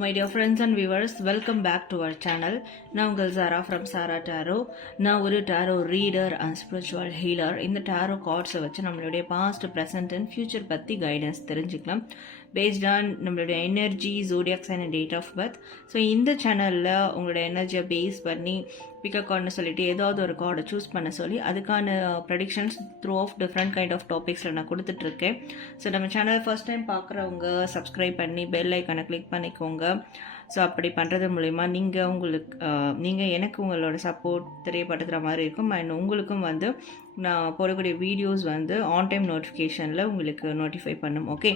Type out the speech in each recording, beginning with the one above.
my dear friends and viewers, welcome back to our channel. நான் உங்கள் Zara from Zara Tarot. நான் ஒரு tarot reader and spiritual healer. இந்த tarot cards வச்சு நம்மளுடைய past, present and future பத்தி guidance தெரிஞ்சுக்கலாம். Based on நம்மளுடைய energy, zodiac sign and date of birth. So இந்த சேனலில் உங்களுடைய எனர்ஜியை பேஸ் பண்ணி பிக்கப் கார்டுன்னு சொல்லிட்டு ஏதாவது ஒரு கார்டை சூஸ் பண்ண சொல்லி அதுக்கான predictions through of different kind of டாபிக்ஸில் நான் கொடுத்துட்ருக்கேன். ஸோ நம்ம சேனலை ஃபர்ஸ்ட் டைம் பார்க்குறவங்க சப்ஸ்கிரைப் பண்ணி பெல் ஐக்கானை கிளிக் பண்ணிக்கோங்க. ஸோ அப்படி பண்ணுறது மூலிமா நீங்கள் எனக்கு உங்களோட சப்போர்ட் தெரியப்படுத்துகிற மாதிரி இருக்கும். அண்ட் உங்களுக்கும் வந்து நான் போடக்கூடிய வீடியோஸ் வந்து ஆன் டைம் நோட்டிஃபிகேஷனில் உங்களுக்கு நோட்டிஃபை பண்ணும். ஓகே,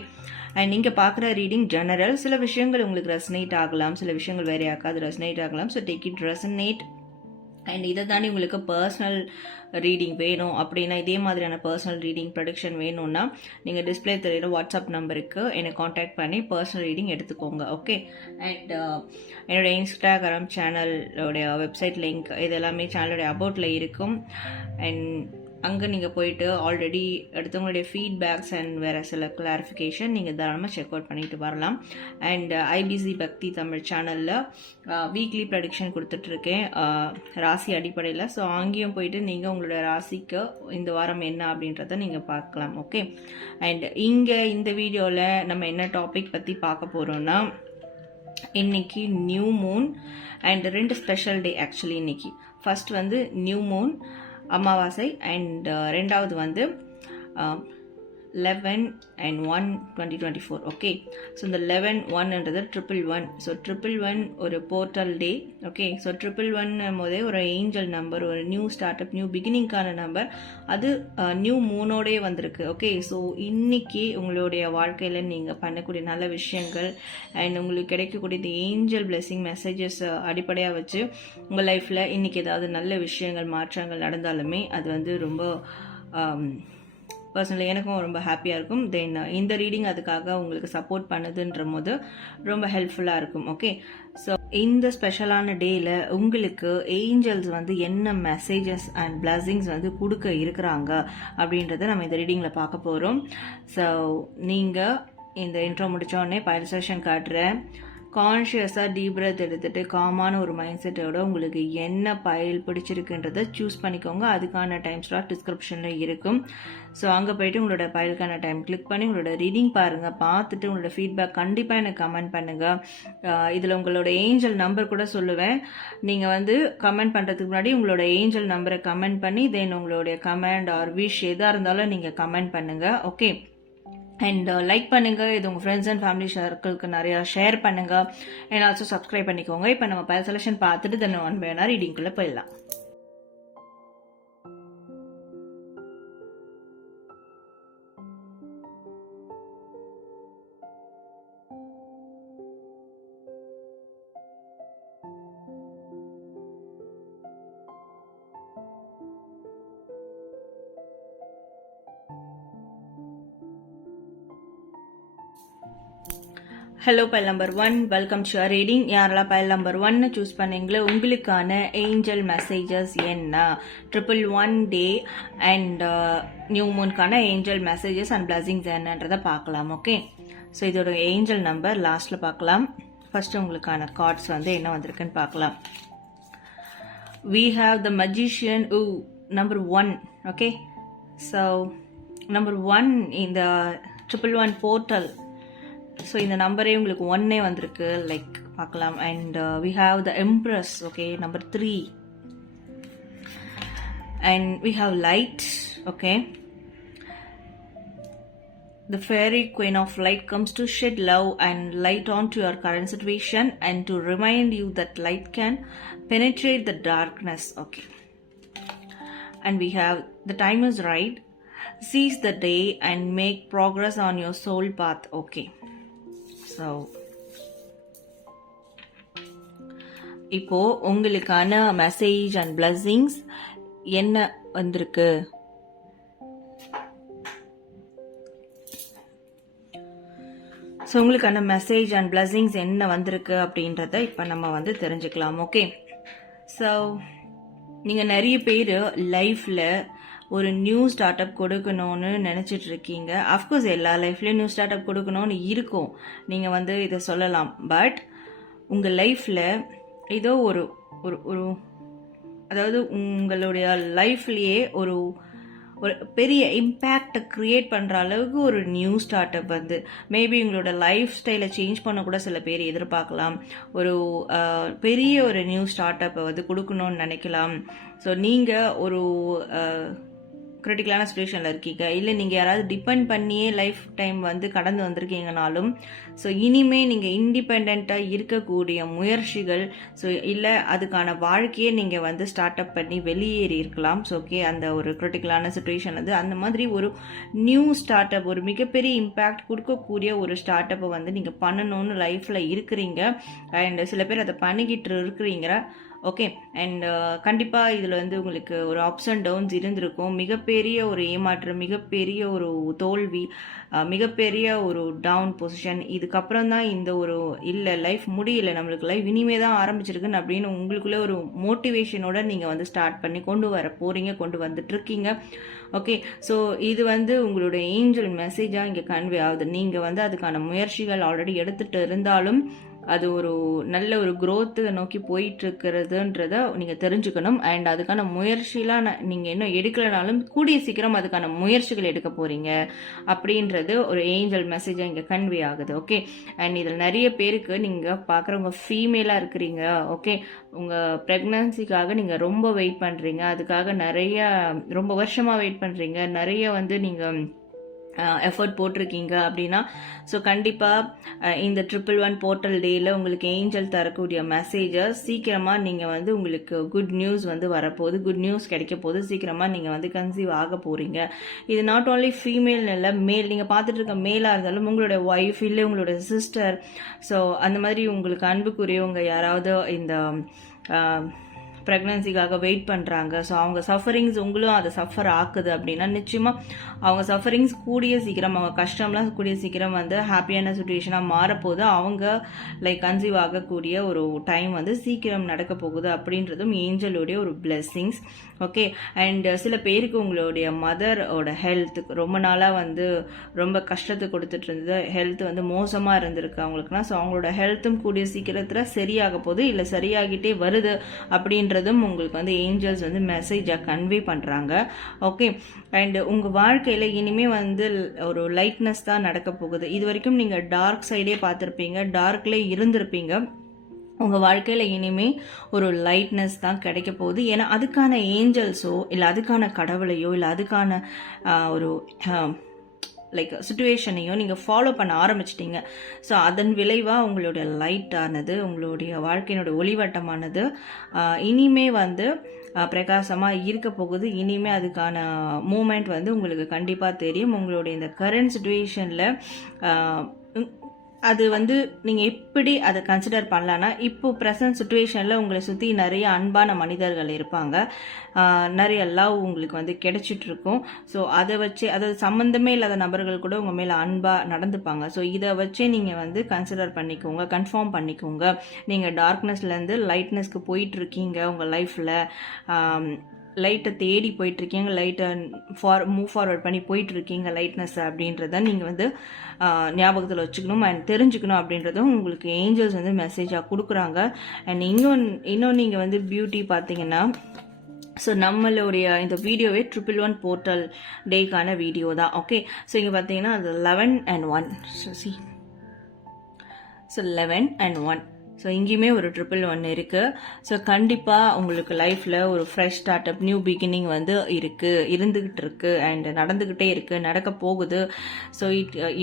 அண்ட் நீங்கள் பார்க்குற ரீடிங் ஜெனரல். சில விஷயங்கள் உங்களுக்கு ரெசனேட் ஆகலாம், சில விஷயங்கள் வேறு யாருக்காவது ரெசனேட் ஆகலாம். So take it resonate. And இதை தாண்டி உங்களுக்கு பர்சனல் ரீடிங் வேணும் அப்படின்னா, இதே மாதிரியான பர்சனல் ரீடிங் ப்ரொடக்ஷன் வேணும்னா நீங்கள் டிஸ்பிளே தெரியுற வாட்ஸ்அப் நம்பருக்கு என்னை காண்டாக்ட் பண்ணி பர்சனல் ரீடிங் எடுத்துக்கோங்க. ஓகே, அண்ட் என்னோடய இன்ஸ்டாகிராம் சேனலோடைய வெப்சைட் லிங்க் இது எல்லாமே சேனலோடைய அபவுட்டில் இருக்கும். அண்ட் அங்கே நீங்கள் போயிட்டு ஆல்ரெடி எடுத்தவங்களுடைய ஃபீட்பேக்ஸ் அண்ட் வேறு சில கிளாரிஃபிகேஷன் நீங்கள் தாராளமாக செக் அவுட் பண்ணிட்டு வரலாம். அண்ட் ஐபிசி பக்தி தமிழ் சேனலில் வீக்லி ப்ரெடிக்ஷன் கொடுத்துட்ருக்கேன் ராசி அடிப்படையில். ஸோ அங்கேயும் போயிட்டு நீங்கள் உங்களோட ராசிக்கு இந்த வாரம் என்ன அப்படின்றத நீங்கள் பார்க்கலாம். ஓகே, அண்ட் இங்கே இந்த வீடியோவில் நம்ம என்ன டாபிக் பற்றி பார்க்க போகிறோன்னா, இன்னைக்கு new Moon and 2 special day. Actually இன்னைக்கு ஃபர்ஸ்ட் வந்து நியூ மூன் அமாவாசை அண்ட் ரெண்டாவது வந்து 11/1/2024. ஓகே, ஸோ இந்த 11/1ன்றது 111. ஸோ 111 ஒரு போர்ட்டல் டே. ஓகே, ஸோ 111 போதே ஒரு ஏஞ்சல் நம்பர், ஒரு நியூ ஸ்டார்ட் அப், நியூ பிகினிங்கான நம்பர். அது நியூ மூனோடே வந்திருக்கு. ஓகே, ஸோ இன்னைக்கு உங்களுடைய வாழ்க்கையில் நீங்கள் பண்ணக்கூடிய நல்ல விஷயங்கள் அண்ட் உங்களுக்கு கிடைக்கக்கூடிய இந்த ஏஞ்சல் பிளெஸிங் மெசேஜஸ் அடிப்படையாக வச்சு உங்கள் லைஃப்பில் இன்னைக்கு ஏதாவது நல்ல விஷயங்கள் மாற்றங்கள் நடந்தாலுமே அது வந்து ரொம்ப பர்சனலி எனக்கும் ரொம்ப ஹாப்பியாக இருக்கும். தென் இந்த ரீடிங் அதுக்காக உங்களுக்கு சப்போர்ட் பண்ணுதுன்ற போது ரொம்ப ஹெல்ப்ஃபுல்லாக இருக்கும். ஓகே, ஸோ இந்த ஸ்பெஷலான டேயில் உங்களுக்கு ஏஞ்சல்ஸ் வந்து என்ன மெசேஜஸ் அண்ட் பிளஸிங்ஸ் வந்து கொடுக்க இருக்கிறாங்க அப்படின்றத நம்ம இந்த ரீடிங்கில் பார்க்க போகிறோம். ஸோ நீங்கள் இந்த இன்ட்ரோ முடித்தோடனே பைல் செஷன் காட்டுறேன். கான்ஷியஸாக டீப் பிரெத் எடுத்துகிட்டு காமான ஒரு மைண்ட் செட்டோட உங்களுக்கு என்ன பைல் பிடிச்சிருக்குன்றதை சூஸ் பண்ணிக்கோங்க. அதுக்கான டைம் ஸ்லாட் டிஸ்கிரிப்ஷனில் இருக்கும். ஸோ அங்கே போய்ட்டு உங்களோட பைலுக்கான டைம் கிளிக் பண்ணி உங்களோட ரீடிங் பாருங்கள். பார்த்துட்டு உங்களோட ஃபீட்பேக் கண்டிப்பாக எனக்கு கமெண்ட் பண்ணுங்கள். இதில் உங்களோட ஏஞ்சல் நம்பர் கூட சொல்லுவேன். நீங்கள் வந்து கமெண்ட் பண்ணுறதுக்கு முன்னாடி உங்களோட ஏஞ்சல் நம்பரை கமெண்ட் பண்ணி தென் உங்களுடைய கமெண்ட் ஆர் விஷ் எதாக இருந்தாலும் நீங்கள் கமெண்ட் பண்ணுங்கள். ஓகே, அண்ட் லைக் பண்ணுங்கள். இது உங்கள் ஃப்ரெண்ட்ஸ் அண்ட் ஃபேமிலி சர்க்கிளுக்கு நிறையா ஷேர் பண்ணுங்கள். அண்ட் ஆல்சோ சப்ஸ்கிரைப் பண்ணிக்கோங்க. இப்போ நம்ம பைல் செலெக்ஷன் பார்த்துட்டு தென் ஒன் பை ஒன்னா ரீடிங்குள்ளே போயிடலாம். Hello, file number 1, welcome to your reading. யாரெல்லாம் பைல் நம்பர் 1 சூஸ் பண்ணீங்களோ உங்களுக்கான ஏஞ்சல் மெசேஜஸ் என்ன, 111 டே அண்ட் நியூ மூனுக்கான ஏஞ்சல் மெசேஜஸ் அண்ட் பிளஸிங்ஸ் என்னன்றதை பார்க்கலாம். ஓகே, ஸோ இதோட ஏஞ்சல் நம்பர் லாஸ்ட்டில் பார்க்கலாம். ஃபர்ஸ்ட் உங்களுக்கான கார்ட்ஸ் வந்து என்ன வந்திருக்குன்னு பார்க்கலாம். We have the magician, number 1. Okay, so number 1 in the 111 portal. So இந்த நம்பரே உங்களுக்கு 1 வந்திருக்கு, லைக் பார்க்கலாம். And we have the empress. Okay, number 3 and we have light. Okay, the fairy queen of light comes to shed love and light onto your current situation and to remind you that light can penetrate the darkness. Okay, and we have the time is right, seize the day and make progress on your soul path. Okay, so இப்போ உங்களுக்கான message and blessings என்ன வந்திருக்கு? So உங்களுக்கான message and blessings என்ன வந்திருக்கு அப்படின்றத இப்போ நம்ம வந்து தெரிஞ்சுக்கலாம். ஓகே, ஸோ நீங்கள் நிறைய பேர் லைஃப்பில் ஒரு நியூ ஸ்டார்ட் அப் கொடுக்கணும்னு நினச்சிட்டு இருக்கீங்க. அஃப்கோர்ஸ் எல்லா லைஃப்லேயும் நியூ ஸ்டார்ட் அப் கொடுக்கணும்னு இருக்கும், நீங்கள் வந்து இதை சொல்லலாம். பட் உங்கள் லைஃப்பில் ஏதோ ஒரு ஒரு ஒரு அதாவது உங்களுடைய லைஃப்லேயே ஒரு ஒரு பெரிய இம்பேக்டை க்ரியேட் பண்ணுற அளவுக்கு ஒரு நியூ ஸ்டார்ட் அப் வந்து மேபி உங்களோட லைஃப் ஸ்டைலை சேஞ்ச் பண்ண கூட சில பேர் எதிர்பார்க்கலாம். ஒரு பெரிய ஒரு நியூ ஸ்டார்ட் அப்பை வந்து கொடுக்கணும்னு நினைக்கலாம். ஸோ நீங்கள் ஒரு கிரிட்டிக்கலான சுச்சுவேஷனில் இருக்கீங்க, இல்லை நீங்கள் யாராவது டிபெண்ட் பண்ணியே லைஃப் டைம் வந்து கடந்து வந்திருக்கீங்கனாலும், ஸோ இனிமேல் நீங்கள் இண்டிபெண்ட்டாக இருக்கக்கூடிய முயற்சிகள், ஸோ இல்லை அதுக்கான வாழ்க்கையே நீங்கள் வந்து ஸ்டார்ட் அப் பண்ணி வெளியேறி இருக்கலாம். ஸோ ஓகே, அந்த ஒரு கிரிட்டிக்கலான சுச்சுவேஷன் வந்து அந்த மாதிரி ஒரு நியூ ஸ்டார்ட் அப், ஒரு மிகப்பெரிய இம்பேக்ட் கொடுக்கக்கூடிய ஒரு ஸ்டார்ட் அப்பை வந்து நீங்கள் பண்ணணும்னு லைஃப்பில் இருக்கிறீங்க. அண்ட் சில பேர் அதை பண்ணிக்கிட்டு இருக்கிறீங்க. ஓகே, அண்ட் கண்டிப்பாக இதில் வந்து உங்களுக்கு ஒரு அப்ஸ் அண்ட் டவுன்ஸ் இருந்திருக்கும். மிகப்பெரிய ஒரு ஏமாற்றம், மிகப்பெரிய ஒரு தோல்வி, மிகப்பெரிய ஒரு டவுன் பொசிஷன். இதுக்கப்புறம் தான் இந்த ஒரு இல்லை லைஃப் முடியல, நம்மளுக்கு லைஃப் இனிமே தான் ஆரம்பிச்சிருக்குன்னு அப்படின்னு உங்களுக்குள்ளே ஒரு மோட்டிவேஷனோட நீங்கள் வந்து ஸ்டார்ட் பண்ணி கொண்டு வர போகிறீங்க, கொண்டு வந்துட்டுருக்கீங்க. ஓகே, ஸோ இது வந்து உங்களுடைய ஏஞ்சல் மெசேஜாக இங்கே கன்வே ஆகுது. நீங்கள் வந்து அதுக்கான முயற்சிகள் ஆல்ரெடி எடுத்துகிட்டு இருந்தாலும் அது ஒரு நல்ல ஒரு growth நோக்கி போயிட்டு இருக்கிறதுன்றத நீங்கள் தெரிஞ்சுக்கணும். அண்ட் அதுக்கான முயற்சிலாம் நீங்கள் இன்னும் எடுக்கலைனாலும் கூடிய சீக்கிரம் அதுக்கான முயற்சிகள் எடுக்க போகிறீங்க அப்படின்றது ஒரு ஏஞ்சல் மெசேஜாக இங்கே கன்வே ஆகுது. ஓகே, அண்ட் இதில் நிறைய பேருக்கு நீங்கள் பார்க்குறவங்க ஃபீமேலாக இருக்கிறீங்க. ஓகே, உங்கள் ப்ரெக்னன்சிக்காக நீங்கள் ரொம்ப வெயிட் பண்ணுறீங்க, அதுக்காக ரொம்ப வருஷமாக வெயிட் பண்ணுறீங்க, நிறைய வந்து நீங்கள் எஃபர்ட் போட்டிருக்கீங்க அப்படின்னா, ஸோ கண்டிப்பாக இந்த 111 போர்ட்டல் டேயில் உங்களுக்கு ஏஞ்சல் தரக்கூடிய மெசேஜை சீக்கிரமாக நீங்கள் வந்து உங்களுக்கு குட் நியூஸ் வந்து வரப்போகுது, குட் நியூஸ் கிடைக்க போது, சீக்கிரமாக நீங்கள் வந்து கன்சீவ் ஆக போகிறீங்க. இது நாட் ஓன்லி ஃபீமேல் இல்லை, மேல். நீங்கள் பார்த்துட்டு இருக்க மேலாக இருந்தாலும் உங்களோட ஒய்ஃப் இல்லை உங்களோட சிஸ்டர், ஸோ அந்த மாதிரி உங்களுக்கு அன்புக்குரியவங்க யாராவது இந்த ப்ரெக்னன்சிக்காக வெயிட் பண்ணுறாங்க, ஸோ அவங்க சஃபரிங்ஸ் உங்களும் அதை சஃபர் ஆக்குது அப்படின்னா நிச்சயமாக அவங்க சஃபரிங்ஸ் கூடிய சீக்கிரம், அவங்க கஷ்டம்லாம் கூடிய சீக்கிரம் வந்து ஹாப்பியான சுச்சுவேஷனாக மாறப்போகுது. அவங்க லைக் கன்சீவ் ஆகக்கூடிய ஒரு டைம் வந்து சீக்கிரம் நடக்க போகுது அப்படின்றதும் ஏஞ்சலுடைய ஒரு பிளெஸ்ஸிங்ஸ். ஓகே, அண்ட் சில பேருக்கு உங்களுடைய மதரோட ஹெல்த் ரொம்ப நாளாக வந்து ரொம்ப கஷ்டத்தை கொடுத்துட்டு இருந்தது, ஹெல்த் வந்து மோசமாக இருந்திருக்கு அவங்களுக்குனா, ஸோ அவங்களோட ஹெல்த்தும் கூடிய சீக்கிரத்தில் சரியாக போகுது, இல்லை சரியாகிட்டே வருது அப்படின்றதும் உங்களுக்கு வந்து ஏஞ்சல்ஸ் வந்து மெசேஜாக கன்வே பண்ணுறாங்க. ஓகே, அண்ட் உங்கள் வாழ்க்கையில் இனிமேல் வந்து ஒரு லைட்னஸ் தான் நடக்க போகுது. இது வரைக்கும் நீங்கள் டார்க் சைடே பார்த்துருப்பீங்க, டார்க்லேயே இருந்திருப்பீங்க. உங்கள் வாழ்க்கையில் இனிமே ஒரு லைட்னஸ் தான் கிடைக்க போகுது. ஏன்னா அதுக்கான ஏஞ்சல்ஸோ இல்லை அதுக்கான கடவுளையோ இல்லை அதுக்கான ஒரு லைக் சுச்சுவேஷனையும் நீங்கள் ஃபாலோ பண்ண ஆரம்பிச்சிட்டிங்க. ஸோ அதன் விளைவாக உங்களுடைய லைட்டானது, உங்களுடைய வாழ்க்கையினுடைய ஒளிவட்டமானது இனிமே வந்து பிரகாசமாக இருக்க போகுது. இனிமே அதுக்கான மூமெண்ட் வந்து உங்களுக்கு கண்டிப்பாக தெரியும். உங்களுடைய இந்த கரண்ட் சுச்சுவேஷனில் அது வந்து நீங்கள் எப்படி அதை கன்சிடர் பண்ணலான்னா, இப்போ ப்ரெசன்ட் சுச்சுவேஷனில் உங்களை சுற்றி நிறைய அன்பான மனிதர்கள் இருப்பாங்க, நிறைய லவ் உங்களுக்கு வந்து கிடைச்சிட்ருக்கும். ஸோ அதை வச்சு, அதாவது சம்மந்தமே இல்லாத நபர்கள் கூட உங்கள் மேலே அன்பாக நடந்துப்பாங்க. ஸோ இதை வச்சே நீங்கள் வந்து கன்சிடர் பண்ணிக்கோங்க, கன்ஃபார்ம் பண்ணிக்கோங்க. நீங்கள் டார்க்னஸ்லேருந்து லைட்னஸ்க்கு போயிட்டுருக்கீங்க. உங்கள் லைஃப்பில் லைட்டை தேடி போயிட்டுருக்கீங்க, லைட்டை மூவ் ஃபார்வர்ட் பண்ணி போயிட்டுருக்கீங்க லைட்னஸ் அப்படின்றத நீங்கள் வந்து ஞாபகத்தில் வச்சுக்கணும் அண்ட் தெரிஞ்சுக்கணும் அப்படின்றதும் உங்களுக்கு ஏஞ்சல்ஸ் வந்து மெசேஜாக கொடுக்குறாங்க. அண்ட் இன்னும் நீங்கள் வந்து பியூட்டி பார்த்தீங்கன்னா, ஸோ நம்மளுடைய இந்த வீடியோவே 111 போர்ட்டல் டேக்கான வீடியோ தான். ஓகே, ஸோ இங்கே பார்த்தீங்கன்னா அது 11 and 1. So 11 and 1. ஸோ இங்கேயுமே ஒரு 111 இருக்குது. ஸோ கண்டிப்பாக உங்களுக்கு லைஃப்பில் ஒரு fresh start up, new beginning வந்து இருந்துக்கிட்டு இருக்குது அண்ட் நடந்துக்கிட்டே இருக்குது, நடக்க போகுது. ஸோ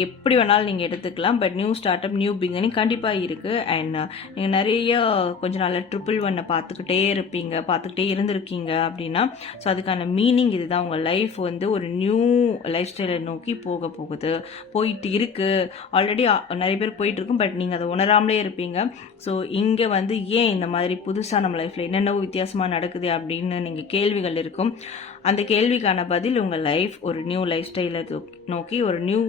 எப்படி வேணாலும் நீங்கள் எடுத்துக்கலாம், but new start up, new beginning கண்டிப்பாக இருக்குது. அண்ட் நீங்கள் நிறைய கொஞ்ச நாள் 111 பார்த்துக்கிட்டே இருந்திருக்கீங்க அப்படின்னா, ஸோ அதுக்கான மீனிங் இதுதான். உங்கள் லைஃப் வந்து ஒரு நியூ லைஃப் ஸ்டைலை நோக்கி போகுது, போயிட்டு இருக்குது. ஆல்ரெடி நிறைய பேர் போயிட்டுருக்கும், பட் நீங்கள் அதை உணராமலே இருப்பீங்க. ஸோ இங்கே வந்து ஏன் இந்த மாதிரி புதுசாக நம்ம லைஃப்பில் என்னென்னவோ வித்தியாசமாக நடக்குது அப்படின்னு நீங்கள் கேள்விகள் இருக்கும். அந்த கேள்விக்கான பதில் உங்கள் லைஃப் ஒரு நியூ லைஃப் ஸ்டைலை நோக்கி, ஒரு நியூ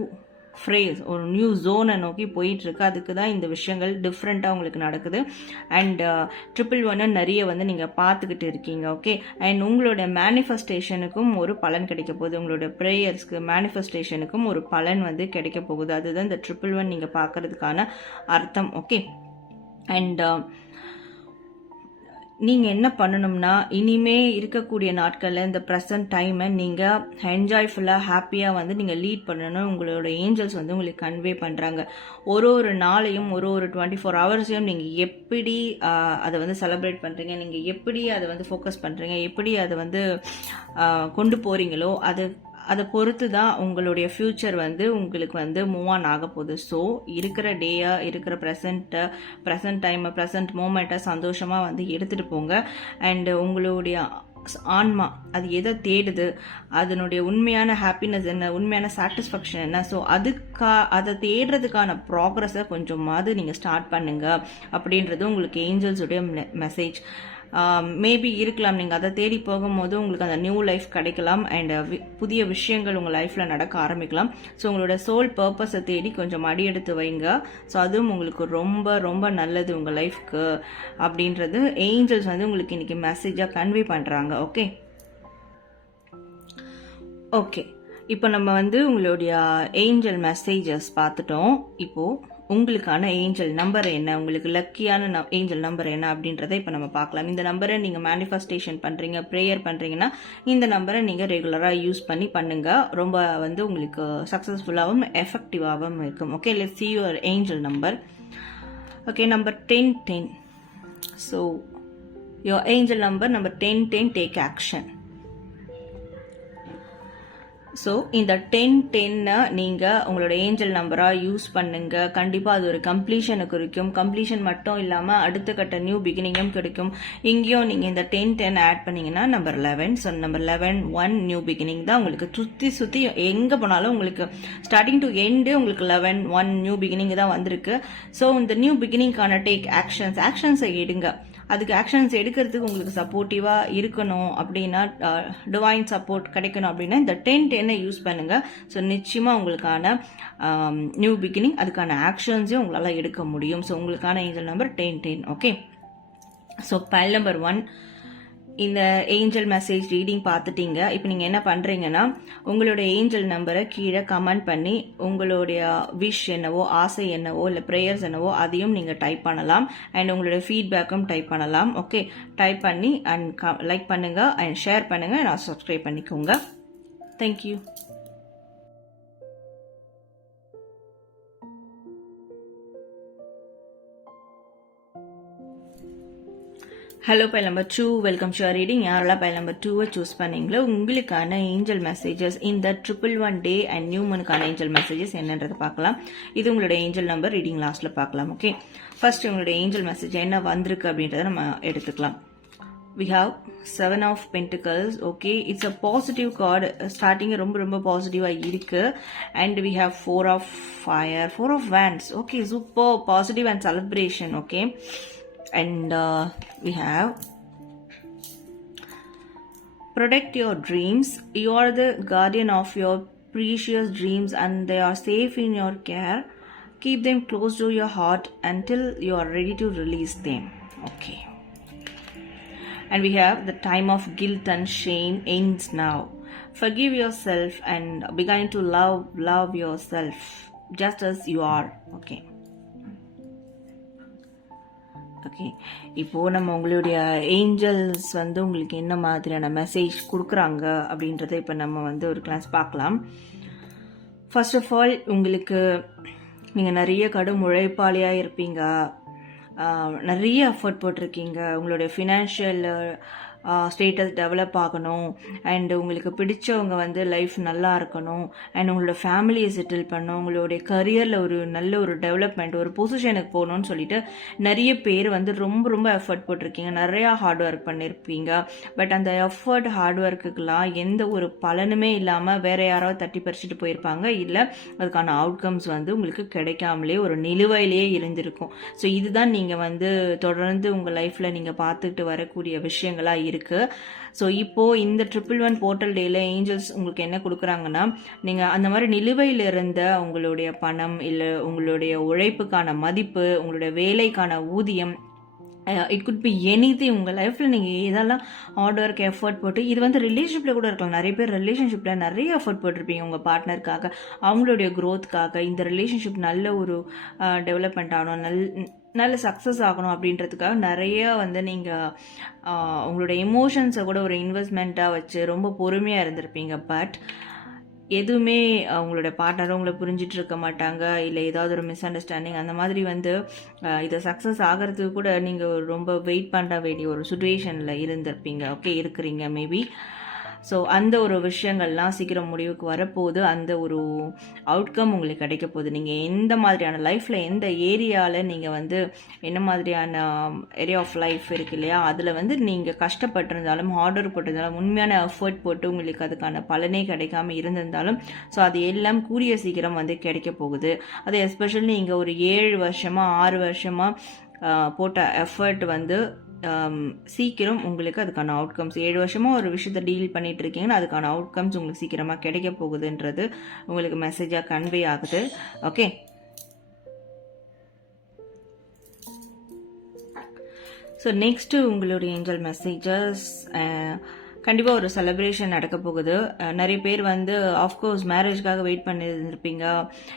ஒரு நியூ ஜோனை நோக்கி போயிட்டுருக்கு. அதுக்கு தான் இந்த விஷயங்கள் டிஃப்ரெண்ட்டாக உங்களுக்கு நடக்குது. அண்ட் 111 நிறைய வந்து நீங்கள் பார்த்துக்கிட்டு இருக்கீங்க. ஓகே, அண்ட் உங்களோட மேனிஃபெஸ்டேஷனுக்கும் ஒரு பலன் கிடைக்க போகுது, உங்களோட ப்ரேயர்ஸ்க்கு மேனிஃபெஸ்டேஷனுக்கும் ஒரு பலன் வந்து கிடைக்க போகுது. அதுதான் இந்த 111 நீங்கள் பார்க்கறதுக்கான அர்த்தம். ஓகே, அண்ட் நீங்கள் என்ன பண்ணணும்னா இனிமே இருக்கக்கூடிய நாட்களில் இந்த ப்ரெசன்ட் டைமை நீங்கள் என்ஜாய்ஃபுல்லாக ஹாப்பியாக வந்து நீங்கள் லீட் பண்ணணும். உங்களோட ஏஞ்சல்ஸ் வந்து உங்களுக்கு கன்வே பண்ணுறாங்க. ஒரு நாளையும் ஒரு 24 ஹவர்ஸையும் நீங்கள் எப்படி அதை வந்து செலிப்ரேட் பண்ணுறீங்க, நீங்கள் எப்படி அதை வந்து ஃபோக்கஸ் பண்ணுறீங்க, எப்படி அதை வந்து கொண்டு போகிறீங்களோ அதை பொறுத்து தான் உங்களுடைய ஃப்யூச்சர் வந்து உங்களுக்கு வந்து மூவ் ஆன் ஆக போகுது. ஸோ இருக்கிற டேயை, இருக்கிற ப்ரெசன்ட் டைமை, ப்ரெசன்ட் மூமெண்ட்டை சந்தோஷமாக வந்து எடுத்துகிட்டு போங்க. அண்டு உங்களுடைய ஆன்மா அது எதை தேடுது, அதனுடைய உண்மையான ஹாப்பினஸ் என்ன, உண்மையான சாட்டிஸ்ஃபேக்ஷன் என்ன, ஸோ அதை தேடுறதுக்கான ப்ராக்ரஸை கொஞ்சமாவது நீங்கள் ஸ்டார்ட் பண்ணுங்க அப்படின்றது உங்களுக்கு ஏஞ்சல்ஸுடைய மெசேஜ். மேபி இருக்கலாம், நீங்கள் அதை தேடி போகும்போது உங்களுக்கு அந்த நியூ லைஃப் கிடைக்கலாம் அண்ட் புதிய விஷயங்கள் உங்கள் லைஃப்பில் நடக்க ஆரம்பிக்கலாம். ஸோ உங்களோட சோல் பர்பஸை தேடி கொஞ்சம் அடி எடுத்து வைங்க. ஸோ அதுவும் உங்களுக்கு ரொம்ப ரொம்ப நல்லது உங்கள் லைஃப்க்கு அப்படின்றது ஏஞ்சல்ஸ் வந்து உங்களுக்கு இன்றைக்கி மெசேஜாக கன்வே பண்ணுறாங்க. ஓகே, இப்போ நம்ம வந்து உங்களுடைய ஏஞ்சல் மெசேஜஸ் பார்த்துட்டோம். இப்போது உங்களுக்கான ஏஞ்சல் நம்பர் என்ன, உங்களுக்கு லக்கியான ஏஞ்சல் நம்பர் என்ன அப்படின்றத இப்போ நம்ம பார்க்கலாம். இந்த நம்பரை நீங்கள் மேனிஃபெஸ்டேஷன் பண்ணுறீங்க, ப்ரேயர் பண்ணுறீங்கன்னா இந்த நம்பரை நீங்கள் ரெகுலராக யூஸ் பண்ணுங்க. ரொம்ப வந்து உங்களுக்கு சக்ஸஸ்ஃபுல்லாகவும் எஃபெக்டிவாகவும் இருக்கும். Okay, let's see your angel number. Okay, number 1010. So your angel number 1010, take action. So இந்த 1010 நீங்கள் உங்களோட ஏஞ்சல் நம்பராக யூஸ் பண்ணுங்க. கண்டிப்பாக அது ஒரு கம்ப்ளீஷனை குறிக்கும். கம்ப்ளீஷன் மட்டும் இல்லாமல் அடுத்த கட்ட நியூ பிகினிங்கும் கிடைக்கும். இங்கேயும் நீங்கள் இந்த 1010 ஆட் பண்ணிங்கன்னா number 11. So number 11 1 new beginning தான் உங்களுக்கு சுற்றி எங்கே போனாலும் உங்களுக்கு ஸ்டார்டிங் டு எண்டு உங்களுக்கு 11 1 நியூ பிகினிங் தான் வந்திருக்கு. ஸோ இந்த நியூ பிகினிங்கான டேக் ஆக்ஷன்ஸை எடுங்க. அதுக்கு ஆக்ஷன்ஸ் எடுக்கிறதுக்கு உங்களுக்கு சப்போர்ட்டிவாக இருக்கணும் அப்படின்னா, டிவைன் சப்போர்ட் கிடைக்கணும் அப்படின்னா இந்த 1010 யூஸ் பண்ணுங்க. ஸோ நிச்சயமாக உங்களுக்கான நியூ பிகினிங், அதுக்கான ஆக்ஷன்ஸையும் உங்களால் எடுக்க முடியும். ஸோ உங்களுக்கான angel number 1010. Okay, so file number 1 இந்த ஏஞ்சல் மெசேஜ் ரீடிங் பார்த்துட்டீங்க. இப்போ நீங்கள் என்ன பண்ணுறீங்கன்னா உங்களுடைய ஏஞ்சல் நம்பரை கீழே கமெண்ட் பண்ணி உங்களுடைய விஷ் என்னவோ, ஆசை என்னவோ, இல்லை ப்ரேயர்ஸ் என்னவோ அதையும் நீங்கள் டைப் பண்ணலாம். அண்ட் உங்களுடைய ஃபீட்பேக்கும் டைப் பண்ணலாம். ஓகே, டைப் பண்ணி அண்ட் லைக் பண்ணுங்கள் அண்ட் ஷேர் பண்ணுங்கள். நான் சப்ஸ்கிரைப் பண்ணிக்கோங்க. Thank you. Hello, file number 2, welcome to reading. யாரெல்லாம் பைல் நம்பர் 2 சூஸ் பண்ணீங்களோ உங்களுக்கான ஏஞ்சல் மெசேஜஸ் இந்த 111 டே அண்ட் நியூ மந்த்க்கான ஏஞ்சல் மெசேஜஸ் என்னன்றதை பார்க்கலாம். இது உங்களோட ஏஞ்சல் நம்பர் ரீடிங் லாஸ்ட்டில் பார்க்கலாம். ஓகே, ஃபர்ஸ்ட் உங்களுடைய ஏஞ்சல் மெசேஜ் என்ன வந்திருக்கு அப்படின்றத நம்ம எடுத்துக்கலாம். We have 7 of Pentacles. Okay, it's a positive card. Starting ரொம்ப ரொம்ப பாசிட்டிவா இருக்கு. And we have 4 of Fire, 4 of Wands. Okay, super positive and celebration. Okay, and we have protect your dreams. You are the guardian of your precious dreams and they are safe in your care. Keep them close to your heart until you are ready to release them. Okay, and we have the time of guilt and shame ends now. Forgive yourself and begin to love yourself just as you are. Okay, okay, இப்போது நம்ம உங்களுடைய Angeles வந்து உங்களுக்கு என்ன மாதிரியான message கொடுக்குறாங்க அப்படின்றத இப்போ நம்ம வந்து ஒரு கிளாஸ் பார்க்கலாம். ஃபர்ஸ்ட் ஆஃப் ஆல், உங்களுக்கு நீங்கள் நிறைய கடும் உழைப்பாளியாக இருப்பீங்க, நிறைய எஃபர்ட் போட்டிருக்கீங்க. உங்களுடைய ஃபினான்ஷியல் ஸ்டேட்டஸ் டெவலப் ஆகணும் அண்ட் உங்களுக்கு பிடிச்சவங்க வந்து லைஃப் நல்லா இருக்கணும் அண்ட் உங்களோட ஃபேமிலியை செட்டில் பண்ணணும், உங்களுடைய கரியரில் ஒரு நல்ல ஒரு டெவலப்மெண்ட், ஒரு பொசிஷனுக்கு போகணும்னு சொல்லிட்டு நிறைய பேர் வந்து ரொம்ப ரொம்ப எஃபர்ட் போட்டிருக்கீங்க, நிறையா ஹார்ட் ஒர்க் பண்ணியிருப்பீங்க. பட் அந்த எஃபர்ட் ஹார்ட் ஒர்க்குக்கெலாம் எந்த ஒரு பலனுமே இல்லாமல் வேற யாராவது தட்டி பறிச்சுட்டு போயிருப்பாங்க, இல்லை அதுக்கான அவுட்கம்ஸ் வந்து உங்களுக்கு கிடைக்காமலே ஒரு நிலுவையிலேயே இருந்திருக்கும். ஸோ இதுதான் நீங்கள் வந்து தொடர்ந்து உங்கள் லைஃப்பில் நீங்கள் பார்த்துக்கிட்டு வரக்கூடிய விஷயங்களாக இருக்கு. ஸோ இப்போ இந்த 111 போர்ட்டல் டேல ஏஞ்சல்ஸ் உங்களுக்கு என்ன கொடுக்குறாங்கன்னா, நீங்கள் அந்த மாதிரி நிலுவையில் இருந்த உங்களுடைய பணம், இல்லை உங்களுடைய உழைப்புக்கான மதிப்பு, உங்களுடைய வேலைக்கான ஊதியம், இட் குட் பி எனிதிங். உங்கள் லைஃப்பில் நீங்கள் இதெல்லாம் ஹார்ட் ஒர்க் எஃபர்ட் போட்டு, இது வந்து ரிலேஷன்ஷிப்பில் கூட இருக்கலாம். நிறைய பேர் ரிலேஷன்ஷிப்பில் நிறைய எஃபர்ட் போட்டிருப்பீங்க உங்கள் பார்ட்னருக்காக, அவங்களுடைய க்ரோத்துக்காக. இந்த ரிலேஷன்ஷிப் நல்ல ஒரு டெவலப்மெண்ட் ஆகணும், நல்ல சக்ஸஸ் ஆகணும் அப்படின்றதுக்காக நிறைய வந்து நீங்கள் உங்களோட எமோஷன்ஸை கூட ஒரு இன்வெஸ்ட்மெண்ட்டாக வச்சு ரொம்ப பொறுமையாக இருந்திருப்பீங்க. பட் எதுவுமே உங்களோட பார்ட்னரும் உங்களை புரிஞ்சிட்டு இருக்க மாட்டாங்க, இல்லை ஏதாவது ஒரு மிஸ் அண்டர்ஸ்டாண்டிங் அந்த மாதிரி வந்து இதை சக்ஸஸ் ஆகிறதுக்கு கூட நீங்கள் ரொம்ப வெயிட் பண்ண வேண்டிய ஒரு சுச்சுவேஷனில் இருந்திருப்பீங்க. ஓகே, இருக்கிறீங்க மேபி. ஸோ அந்த ஒரு விஷயங்கள்லாம் சீக்கிரம் முடிவுக்கு வரப்போகுது. அந்த ஒரு அவுட்கம் உங்களுக்கு கிடைக்க போகுது. நீங்கள் எந்த மாதிரியான லைஃப்பில் எந்த ஏரியாவில் நீங்கள் வந்து என்ன மாதிரியான ஏரியா ஆஃப் லைஃப் இருக்கு இல்லையா, அதில் வந்து நீங்கள் கஷ்டப்பட்டிருந்தாலும் ஹார்ட் ஒர்க் போட்டிருந்தாலும் உண்மையான எஃபர்ட் போட்டு உங்களுக்கு அதுக்கான பலனே கிடைக்காம இருந்திருந்தாலும் ஸோ அது எல்லாம் கூடிய சீக்கிரம் வந்து கிடைக்க போகுது. அது எஸ்பெஷலி நீங்கள் ஒரு 7 வருஷமாக 6 வருஷமாக போட்ட எஃபர்ட் வந்து சீக்கிரம் உங்களுக்கு அதுக்கான அவுட்கம்ஸ் 7 வருஷமாக ஒரு விஷயத்தை டீல் பண்ணிட்டு இருக்கீங்கன்னா அதுக்கான அவுட்கம்ஸ் உங்களுக்கு சீக்கிரமாக கிடைக்க போகுதுன்றது உங்களுக்கு மெசேஜாக கன்வே ஆகுது. ஓகே, ஸோ நெக்ஸ்ட்டு உங்களுடைய ஏஞ்சல் மெசேஜஸ், கண்டிப்பாக ஒரு செலிப்ரேஷன் நடக்க போகுது. நிறைய பேர் வந்து ஆஃப்கோர்ஸ் மேரேஜ்க்காக வெயிட் பண்ணியிருப்பீங்க.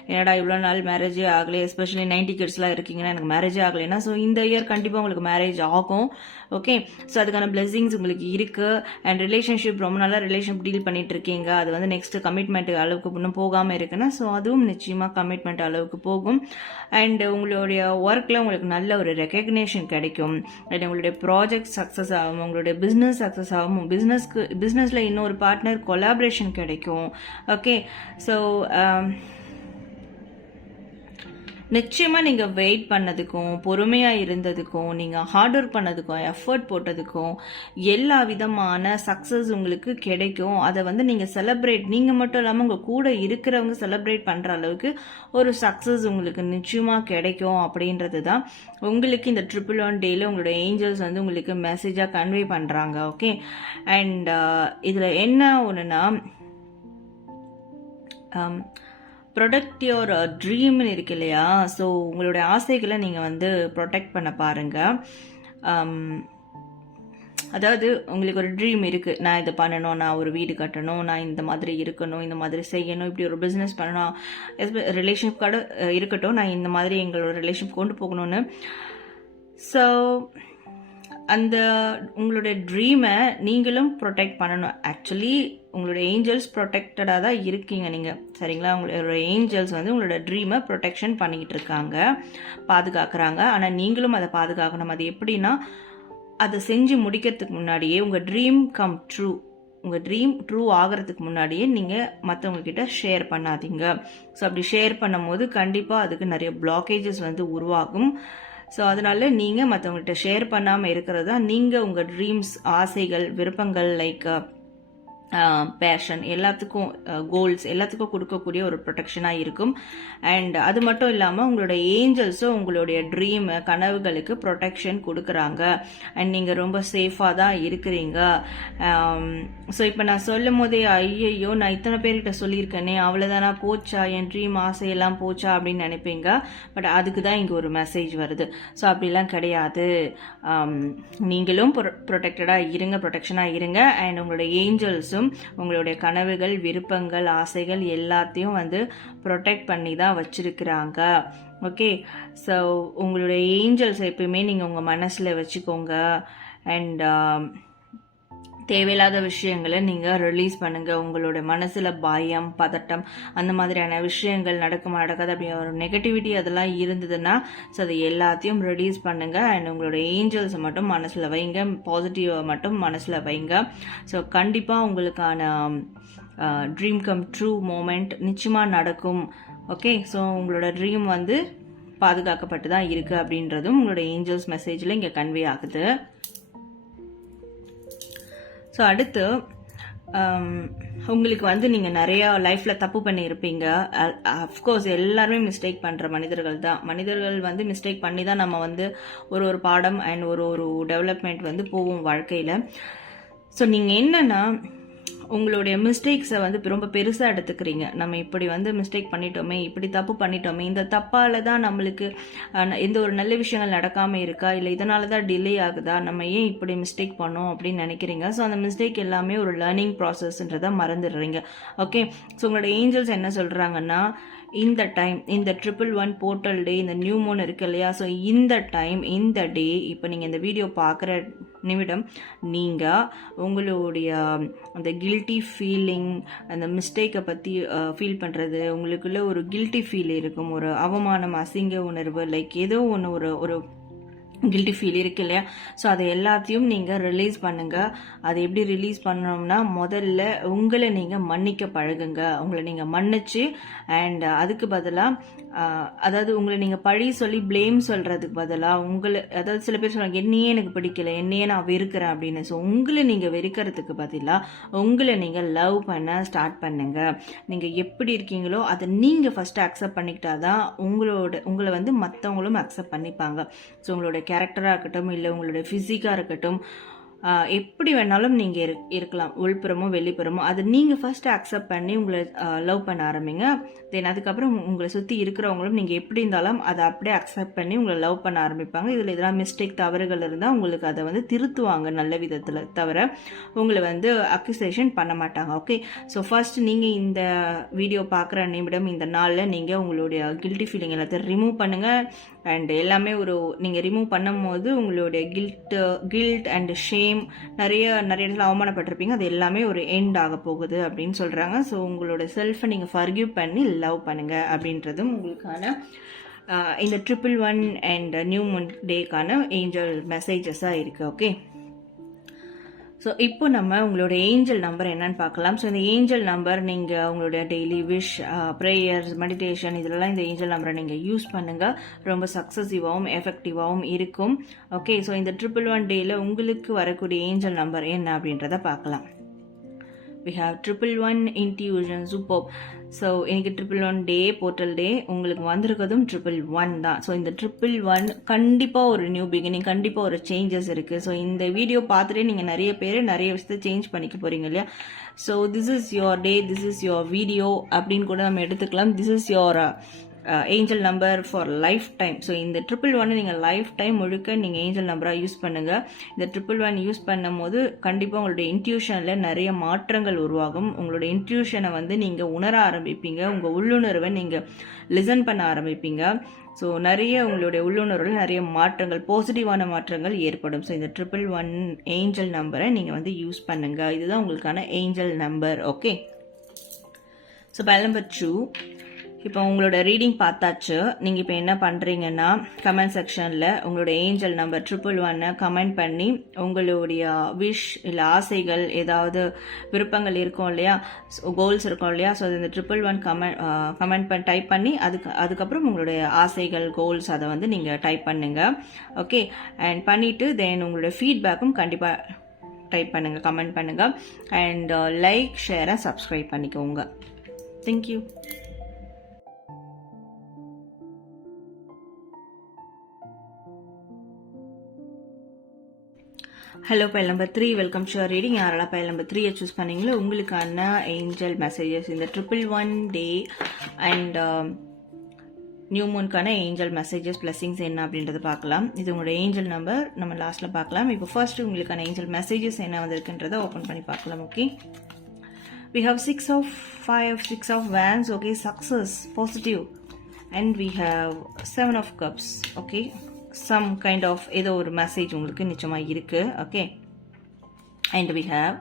என்னடா இவ்வளோ நாள் மேரேஜே ஆகலை, எஸ்பெஷலி 90 கிட்ஸ்லாம் இருக்கீங்கன்னா எனக்கு மேரேஜே ஆகலைன்னா ஸோ இந்த இயர் கண்டிப்பாக உங்களுக்கு மேரேஜ் ஆகும். ஓகே, ஸோ அதுக்கான பிளெஸிங்ஸ் உங்களுக்கு இருக்குது. அண்ட் ரிலேஷன்ஷிப் ரொம்ப நாளாக ரிலேஷன்ஷிப் டீல் பண்ணிட்டு இருக்கீங்க, அது வந்து நெக்ஸ்ட் கமிட்மெண்ட் அளவுக்கு இன்னும் போகாமல் இருக்குன்னா ஸோ அதுவும் நிச்சயமாக கமிட்மெண்ட் அளவுக்கு போகும். அண்ட் உங்களுடைய ஒர்க்கில் உங்களுக்கு நல்ல ஒரு ரெக்கக்னேஷன் கிடைக்கும். அண்ட் உங்களுடைய ப்ராஜெக்ட் சக்ஸஸ் ஆகும், உங்களுடைய பிஸ்னஸ் சக்ஸஸ் ஆகும், பிஸ்னஸில் இன்னொரு பார்ட்னர் கொலாபரேஷன் கிடைக்கும். ஓகே, ஸோ நிச்சயமாக நீங்கள் வெயிட் பண்ணதுக்கும் பொறுமையாக இருந்ததுக்கும் நீங்கள் ஹார்ட் ஒர்க் பண்ணதுக்கும் எஃபர்ட் போட்டதுக்கும் எல்லா விதமான சக்ஸஸ் உங்களுக்கு கிடைக்கும். அதை வந்து நீங்கள் செலிப்ரேட், நீங்கள் மட்டும் இல்லாமல் உங்கள் கூட இருக்கிறவங்க செலிப்ரேட் பண்ணுற அளவுக்கு ஒரு சக்ஸஸ் உங்களுக்கு நிச்சயமாக கிடைக்கும். அப்படின்றது தான் உங்களுக்கு இந்த 111 டேயில் உங்களோட ஏஞ்சல்ஸ் வந்து உங்களுக்கு மெசேஜாக கன்வே பண்ணுறாங்க. ஓகே, அண்ட் இதில் என்ன ஒன்றுனா ப்ரொடெக்ட் யுவர் ட்ரீம்னு இருக்கு இல்லையா, ஸோ உங்களுடைய ஆசைகளை நீங்கள் வந்து ப்ரொடெக்ட் பண்ண பாருங்கள். அதாவது உங்களுக்கு ஒரு ட்ரீம் இருக்குது, நான் இதை பண்ணணும், நான் ஒரு வீடு கட்டணும், நான் இந்த மாதிரி இருக்கணும், இந்த மாதிரி செய்யணும், இப்படி ஒரு பிஸ்னஸ் பண்ணணும், ரிலேஷன்ஷிப் கூட இருக்கட்டும், நான் இந்த மாதிரி எங்களோட ரிலேஷன்ஷிப் கொண்டு போகணும்னு. ஸோ அந்த உங்களுடைய ட்ரீமை நீங்களும் ப்ரொடெக்ட் பண்ணணும். ஆக்சுவலி உங்களோட ஏஞ்சல்ஸ் ப்ரொடெக்டடாக தான் இருக்கீங்க நீங்கள், சரிங்களா? உங்களோட ஏஞ்சல்ஸ் வந்து உங்களோட ட்ரீமை ப்ரொடெக்ஷன் பண்ணிக்கிட்டு இருக்காங்க, பாதுகாக்கிறாங்க. ஆனால் நீங்களும் அதை பாதுகாக்கணும். அது எப்படின்னா, அதை செஞ்சு முடிக்கிறதுக்கு முன்னாடியே உங்கள் ட்ரீம் கம் ட்ரூ, உங்கள் ட்ரீம் ட்ரூ ஆகிறதுக்கு முன்னாடியே நீங்கள் மற்றவங்கக்கிட்ட ஷேர் பண்ணாதீங்க. ஸோ அப்படி ஷேர் பண்ணும் போது கண்டிப்பாக அதுக்கு நிறைய பிளாக்கேஜஸ் வந்து உருவாகும். ஸோ அதனால நீங்கள் மற்றவங்கள்ட்ட ஷேர் பண்ணாமல் இருக்கிறது தான் நீங்கள் உங்கள் ட்ரீம்ஸ், ஆசைகள், விருப்பங்கள், லைக் பேஷன், எல்லாத்துக்கும் கோல்ஸ் எல்லாத்துக்கும் கொடுக்கக்கூடிய ஒரு ப்ரொடெக்ஷனாக இருக்கும். அண்ட் அது மட்டும் இல்லாமல் உங்களோட ஏஞ்சல்ஸும் உங்களுடைய ட்ரீம் கனவுகளுக்கு ப்ரொடெக்ஷன் கொடுக்குறாங்க. அண்ட் நீங்கள் ரொம்ப சேஃபாக தான் இருக்கிறீங்க. ஸோ இப்போ நான் சொல்லும் போதே ஐயையோ நான் இத்தனை பேர்கிட்ட சொல்லியிருக்கேனே, அவ்வளோதானா, போச்சா, என் ட்ரீம் ஆசையெல்லாம் போச்சா அப்படின்னு நினைப்பீங்க. பட் அதுக்கு தான் இங்கே ஒரு மெசேஜ் வருது. ஸோ அப்படிலாம் கிடையாது. நீங்களும் ப்ரொடெக்டடாக இருங்க, ப்ரொடெக்ஷனாக இருங்க. அண்ட் உங்களோட ஏஞ்சல்ஸும் உங்களுடைய கனவுகள், விருப்பங்கள், ஆசைகள் எல்லாத்தையும் வந்து ப்ரொடெக்ட் பண்ணி தான் வச்சிருக்கிறாங்க. ஓகே, ஸோ உங்களுடைய ஏஞ்சல்ஸ் எப்பயுமே நீங்கள் உங்கள் மனசில் வச்சுக்கோங்க. அண்ட் தேவையில்லாத விஷயங்களை நீங்கள் ரிலீஸ் பண்ணுங்கள். உங்களோட மனசில் பயம், பதட்டம், அந்த மாதிரியான விஷயங்கள் நடக்குமா நடக்காது அப்படி ஒரு நெகட்டிவிட்டி அதெல்லாம் இருந்ததுன்னா ஸோ அதை எல்லாத்தையும் ரிலீஸ் பண்ணுங்கள். அண்ட் உங்களோட ஏஞ்சல்ஸை மட்டும் மனசில் வைங்க, பாசிட்டிவை மட்டும் மனசில் வைங்க. ஸோ கண்டிப்பாக உங்களுக்கான ட்ரீம் கம் ட்ரூ மூமெண்ட் நிச்சயமாக நடக்கும். ஓகே, ஸோ உங்களோட ட்ரீம் வந்து பாதுகாக்கப்பட்டு தான் இருக்குது அப்படின்றதும் உங்களோட ஏஞ்சல்ஸ் மெசேஜில் இங்கே கன்வே ஆகுது. ஸோ அடுத்து உங்களுக்கு வந்து நீங்கள் நிறையா லைஃப்பில் தப்பு பண்ணியிருப்பீங்க. அஃப்கோர்ஸ் எல்லாருமே மிஸ்டேக் பண்ணுற மனிதர்கள் தான். மனிதர்கள் வந்து மிஸ்டேக் பண்ணி தான் நம்ம வந்து ஒரு பாடம் அண்ட் ஒரு டெவலப்மெண்ட் வந்து போவோம் வாழ்க்கையில். ஸோ நீங்கள் என்னென்னா உங்களுடைய மிஸ்டேக்ஸை வந்து ரொம்ப பெருசாக எடுத்துக்கிறீங்க. நம்ம இப்படி வந்து மிஸ்டேக் பண்ணிட்டோமே, இப்படி தப்பு பண்ணிட்டோமே, இந்த தப்பால் தான் நம்மளுக்கு எந்த ஒரு நல்ல விஷயங்கள் நடக்காமல் இருக்கா, இல்லை இதனால தான் டிலே ஆகுதா, நம்ம ஏன் இப்படி மிஸ்டேக் பண்ணோம் அப்படின்னு நினைக்கிறீங்க. ஸோ அந்த மிஸ்டேக் எல்லாமே ஒரு லேர்னிங் ப்ராசஸ்ன்றதை மறந்துடுறீங்க. ஓகே, ஸோ உங்களோட ஏஞ்சல்ஸ் என்ன சொல்கிறாங்கன்னா, இந்த டைம், இந்த 111 போர்ட்டல் டே, இந்த நியூ மூன் இருக்கு இல்லையா, ஸோ இந்த டைம், இந்த டே, இப்போ நீங்கள் இந்த வீடியோ பார்க்குற நிமிடம் நீங்கள் உங்களுடைய அந்த கில்ட்டி ஃபீலிங், அந்த மிஸ்டேக்கை பற்றி ஃபீல் பண்ணுறது, உங்களுக்குள்ள ஒரு கில்ட்டி ஃபீல் இருக்கும், ஒரு அவமானம், அசிங்க உணர்வு, லைக் ஏதோ ஒன்று, ஒரு கில்ட்டி ஃபீல் இருக்கு இல்லையா, ஸோ அதை எல்லாத்தையும் நீங்கள் ரிலீஸ் பண்ணுங்கள். அதை எப்படி ரிலீஸ் பண்ணணும்னா, முதல்ல உங்களை நீங்கள் மன்னிக்க பழகுங்க. உங்களை நீங்கள் மன்னிச்சு அண்ட் அதுக்கு பதிலாக அதாவது உங்களை நீங்கள் பழி சொல்லி ப்ளேம் சொல்கிறதுக்கு பதிலாக அதாவது சில பேர் சொல்லுவாங்க என்னையே எனக்கு பிடிக்கல, என்னையே நான் வெறுக்கிறேன் அப்படின்னு. ஸோ உங்களை நீங்கள் வெறுக்கிறதுக்கு பதிலாக உங்களை நீங்கள் லவ் பண்ண ஸ்டார்ட் பண்ணுங்க. நீங்கள் எப்படி இருக்கீங்களோ அதை நீங்கள் ஃபஸ்ட்டு அக்செப்ட் பண்ணிக்கிட்டாதான் உங்களை வந்து மற்றவங்களும் அக்செப்ட் பண்ணிப்பாங்க. ஸோ உங்களோட கேரக்டராக இருக்கட்டும், இல்லை உங்களுடைய ஃபிசிக்காக இருக்கட்டும், எப்படி வேணாலும் நீங்கள் இருக்கலாம், உள்புறமோ வெளிப்புறமோ, அதை நீங்கள் ஃபர்ஸ்ட் அக்செப்ட் பண்ணி உங்களை லவ் பண்ண ஆரம்பிங்க. தென் அதுக்கப்புறம் உங்களை சுற்றி இருக்கிறவங்களும் நீங்கள் எப்படி இருந்தாலும் அதை அப்படியே அக்செப்ட் பண்ணி உங்களை லவ் பண்ண ஆரம்பிப்பாங்க. இதில் இதெல்லாம் மிஸ்டேக், தவறுகள் இருந்தால் உங்களுக்கு அதை வந்து திருத்துவாங்க நல்ல விதத்தில், தவிர உங்களை வந்து அக்யூசேஷன் பண்ண மாட்டாங்க. ஓகே, ஸோ ஃபர்ஸ்ட் நீங்கள் இந்த வீடியோ பார்க்குற நிமிடம், இந்த நாளில் நீங்கள் உங்களுடைய கில்ட்டி ஃபீலிங் எல்லாத்தையும் ரிமூவ் பண்ணுங்கள். அண்ட் எல்லாமே நீங்கள் ரிமூவ் பண்ணும் போது உங்களுடைய கில்ட் அண்ட் ஷேம், நிறைய இடத்துல அவமானப்பட்டிருப்பீங்க, அது எல்லாமே ஒரு எண்ட் ஆக போகுது அப்படின்னு சொல்கிறாங்க. ஸோ உங்களோட செல்ஃபை நீங்கள் ஃபர்கிவ் பண்ணி லவ் பண்ணுங்க அப்படின்றதும் உங்களுக்கான இந்த 111 அண்ட் நியூ மூன் டேக்கான ஏஞ்சல் மெசேஜஸாக இருக்குது. ஓகே, ஸோ இப்போ நம்ம உங்களோட ஏஞ்சல் நம்பர் என்னன்னு பார்க்கலாம். ஸோ இந்த ஏஞ்சல் நம்பர் நீங்கள் உங்களோட டெய்லி விஷ், ப்ரேயர்ஸ், மெடிடேஷன், இதெல்லாம் இந்த ஏஞ்சல் நம்பரை நீங்கள் யூஸ் பண்ணுங்கள். ரொம்ப சக்ஸஸிவாகவும் எஃபெக்டிவாகவும் இருக்கும். ஓகே, ஸோ இந்த 111 டேயில் உங்களுக்கு வரக்கூடிய ஏஞ்சல் நம்பர் என்ன அப்படின்றத பார்க்கலாம். We have 111 intuition, superb. So எனக்கு 111 டே, போர்ட்டல் டே, உங்களுக்கு வந்திருக்கிறதும் 111 தான். ஸோ இந்த 111 கண்டிப்பாக ஒரு நியூ பிகினிங், கண்டிப்பாக ஒரு சேஞ்சஸ் இருக்குது. ஸோ இந்த வீடியோ பார்த்துட்டே நீங்கள் நிறைய விஷயத்தை சேஞ்ச் பண்ணிக்க போகிறீங்க இல்லையா. So this is your day, this is your video அப்படின்னு கூட நம்ம எடுத்துக்கலாம். This is your angel number for life time. So இந்த 111 நீங்கள் லைஃப் டைம் முழுக்க நீங்கள் ஏஞ்சல் நம்பராக யூஸ் பண்ணுங்கள். இந்த 111 யூஸ் பண்ணும் போது கண்டிப்பாக உங்களுடைய இன்ட்யூஷனில் நிறைய மாற்றங்கள் உருவாகும். உங்களுடைய இன்ட்யூஷனை வந்து நீங்கள் உணர ஆரம்பிப்பீங்க. உங்கள் உள்ளுணர்வை நீங்கள் லிசன் பண்ண ஆரம்பிப்பீங்க. ஸோ நிறைய உங்களுடைய உள்ளுணர்வில் நிறைய மாற்றங்கள், பாசிட்டிவான மாற்றங்கள் ஏற்படும். ஸோ இந்த 111 ஏஞ்சல் நம்பரை நீங்கள் வந்து யூஸ் பண்ணுங்கள். இதுதான் உங்களுக்கான ஏஞ்சல் நம்பர். ஓகே, ஸோ பேல் நம்பர் 2. இப்போ உங்களோட ரீடிங் பார்த்தாச்சு. நீங்கள் இப்போ என்ன பண்ணுறீங்கன்னா, கமெண்ட் செக்ஷனில் உங்களோட ஏஞ்சல் நம்பர் 111 கமெண்ட் பண்ணி உங்களுடைய விஷ் இல்லை ஆசைகள், ஏதாவது விருப்பங்கள் இருக்கும் இல்லையா, கோல்ஸ் இருக்கும் இல்லையா, ஸோ இந்த 111 கமெண்ட் டைப் பண்ணி அதுக்கப்புறம் உங்களுடைய ஆசைகள், கோல்ஸ் அதை வந்து நீங்கள் டைப் பண்ணுங்கள். ஓகே, அண்ட் பண்ணிவிட்டு தென் உங்களுடைய ஃபீட்பேக்கும் கண்டிப்பாக டைப் பண்ணுங்கள், கமெண்ட் பண்ணுங்கள். அண்ட் லைக், ஷேர், சப்ஸ்கிரைப் பண்ணிக்கோங்க. Thank you. Hello, file number 3, welcome to your reading. யாரெல்லாம் பைல் நம்பர் 3 சூஸ் பண்ணீங்களோ உங்களுக்கான ஏஞ்சல் மெசேஜஸ் இந்த 111 டே அண்ட் நியூ மூனுக்கான ஏஞ்சல் மெசேஜஸ், பிளஸிங்ஸ் என்ன அப்படின்றத பார்க்கலாம். இது உங்களோட ஏஞ்சல் நம்பர் நம்ம லாஸ்ட்டில் பார்க்கலாம். இப்போ ஃபர்ஸ்ட் உங்களுக்கான ஏஞ்சல் மெசேஜஸ் என்ன வந்திருக்குன்றதை ஓப்பன் பண்ணி பார்க்கலாம். Okay, we have 6 of wands. Okay, success, positive. And we have 7 of cups. Okay, some kind of ஏதோ ஒரு மெசேஜ் உங்களுக்கு நிச்சயமாக இருக்கு. Okay, and we have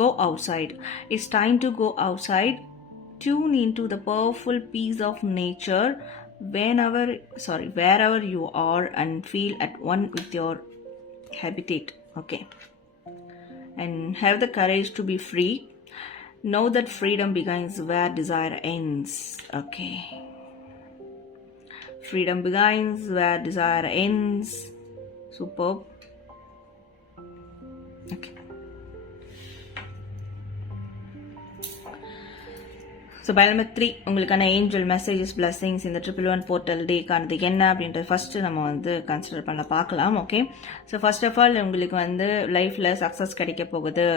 go outside. It's time to go outside. Tune into the powerful peace of nature wherever you are and feel at one with your habitat. Okay, and have the courage to be free. Know that freedom begins where desire ends. Okay, freedom begins where desire ends. Superb. Okay, so file number 3 உங்களுக்கான angel messages, blessings இந்த 111 portal டேக்கானது என்ன அப்படின்றது first நம்ம வந்து consider பண்ண பார்க்கலாம். Okay, so first of all உங்களுக்கு வந்து லைஃப்ல சக்ஸஸ் கிடைக்க போகுது.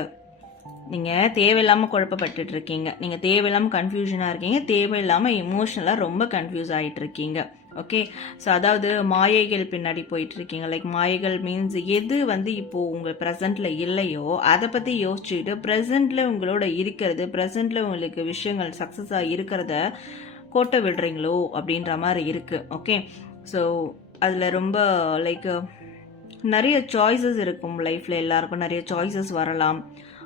நீங்கள் தேவையில்லாமல் குழப்பப்பட்டு இருக்கீங்க, நீங்கள் தேவையில்லாமல் கன்ஃபியூஷனாக இருக்கீங்க, தேவையில்லாமல் எமோஷனலாக ரொம்ப கன்ஃபியூஸ் ஆகிட்டு இருக்கீங்க. ஓகே, ஸோ அதாவது மாயைகள் பின்னாடி போயிட்டு இருக்கீங்க. லைக் மாயைகள் மீன்ஸ் எது வந்து இப்போ உங்கள் ப்ரெசென்ட்ல இல்லையோ அதை பற்றி யோசிச்சுட்டு ப்ரெசென்ட்ல உங்களோட இருக்கிறது, ப்ரெசென்ட்ல உங்களுக்கு விஷயங்கள் சக்ஸஸாக இருக்கிறத கோட்டை விடுறீங்களோ அப்படின்ற மாதிரி இருக்குது. ஓகே, ஸோ அதில் ரொம்ப லைக் நிறைய சாய்ஸஸ் இருக்கும் லைஃப்பில். எல்லாருக்கும் நிறைய சாய்ஸஸ் வரலாம்.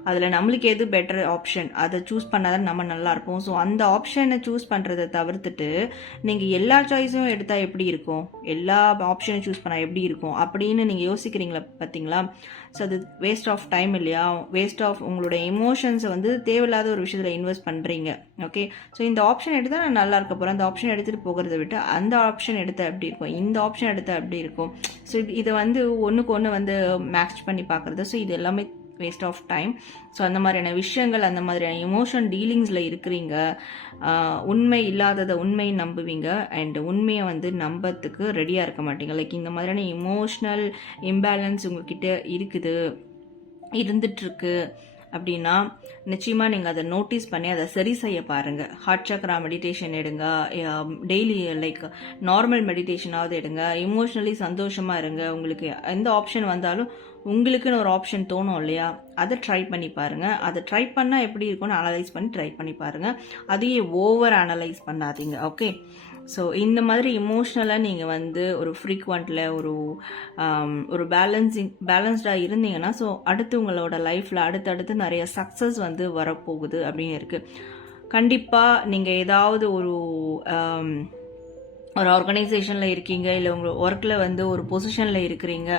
அதில் நம்மளுக்கு எது பெட்டர் ஆப்ஷன் அதை சூஸ் பண்ணாதான் நம்ம நல்லா இருப்போம். ஸோ அந்த ஆப்ஷனை சூஸ் பண்ணுறதை தவிர்த்துட்டு நீங்கள் எல்லா சாய்ஸும் எடுத்தால் எப்படி இருக்கும், எல்லா ஆப்ஷனையும் சூஸ் பண்ணால் எப்படி இருக்கும் அப்படின்னு நீங்கள் யோசிக்கிறீங்களா பார்த்தீங்களா? ஸோ அது வேஸ்ட் ஆஃப் டைம் இல்லையா? வேஸ்ட் ஆஃப் உங்களோட எமோஷன்ஸை வந்து தேவையில்லாத ஒரு விஷயத்தில் இன்வெஸ்ட் பண்ணுறீங்க. ஓகே, ஸோ இந்த ஆப்ஷன் எடுத்தால் நான் நல்லா இருக்க போகிறேன், அந்த ஆப்ஷன் எடுத்துகிட்டு போகிறத விட்டு அந்த ஆப்ஷன் எடுத்தால் எப்படி இருக்கும், இந்த ஆப்ஷன் எடுத்தால் எப்படி இருக்கும். ஸோ இதை வந்து ஒன்றுக்கு ஒன்று வந்து மேட்ச் பண்ணி பார்க்குறது. ஸோ இது எல்லாமே வேஸ்ட் ஆஃப் டைம். ஸோ அந்த மாதிரியான விஷயங்கள், அந்த மாதிரியான எமோஷன் டீலிங்ஸில் இருக்கிறீங்க. உண்மை இல்லாததை உண்மையை நம்புவீங்க அண்ட் உண்மையை வந்து நம்பத்துக்கு ரெடியாக இருக்க மாட்டீங்க. லைக் இந்த மாதிரியான எமோஷ்னல் இம்பேலன்ஸ் உங்ககிட்ட இருந்துட்டுருக்கு அப்படின்னா நிச்சயமாக நீங்கள் அதை நோட்டீஸ் பண்ணி அதை சரி செய்ய பாருங்கள். ஹார்ட் சக்ரா மெடிடேஷன் எடுங்க, டெய்லி லைக் நார்மல் மெடிடேஷனாவது எடுங்க, எமோஷ்னலி சந்தோஷமாக இருங்க. உங்களுக்கு எந்த ஆப்ஷன் வந்தாலும் உங்களுக்குன்னு ஒரு ஆப்ஷன் தோணும் இல்லையா, அதை ட்ரை பண்ணி பாருங்கள். அதை ட்ரை பண்ணால் எப்படி இருக்கும்னு அனலைஸ் பண்ணி ட்ரை பண்ணி பாருங்கள். அதையே ஓவர் அனலைஸ் பண்ணாதீங்க. ஓகே, ஸோ இந்த மாதிரி இமோஷ்னலாக நீங்கள் வந்து ஒரு ஃப்ரீக்வெண்ட்டில் ஒரு பேலன்ஸ்டாக இருந்தீங்கன்னா ஸோ அடுத்து உங்களோட லைஃப்பில் அடுத்தடுத்து நிறைய சக்ஸஸ் வந்து வரப்போகுது அப்படின்னு இருக்குது. கண்டிப்பாக நீங்கள் ஏதாவது ஒரு ஆர்கனைசேஷனில் இருக்கீங்க, இல்லை உங்கள் ஒர்க்கில் வந்து ஒரு பொசிஷனில் இருக்கிறீங்க,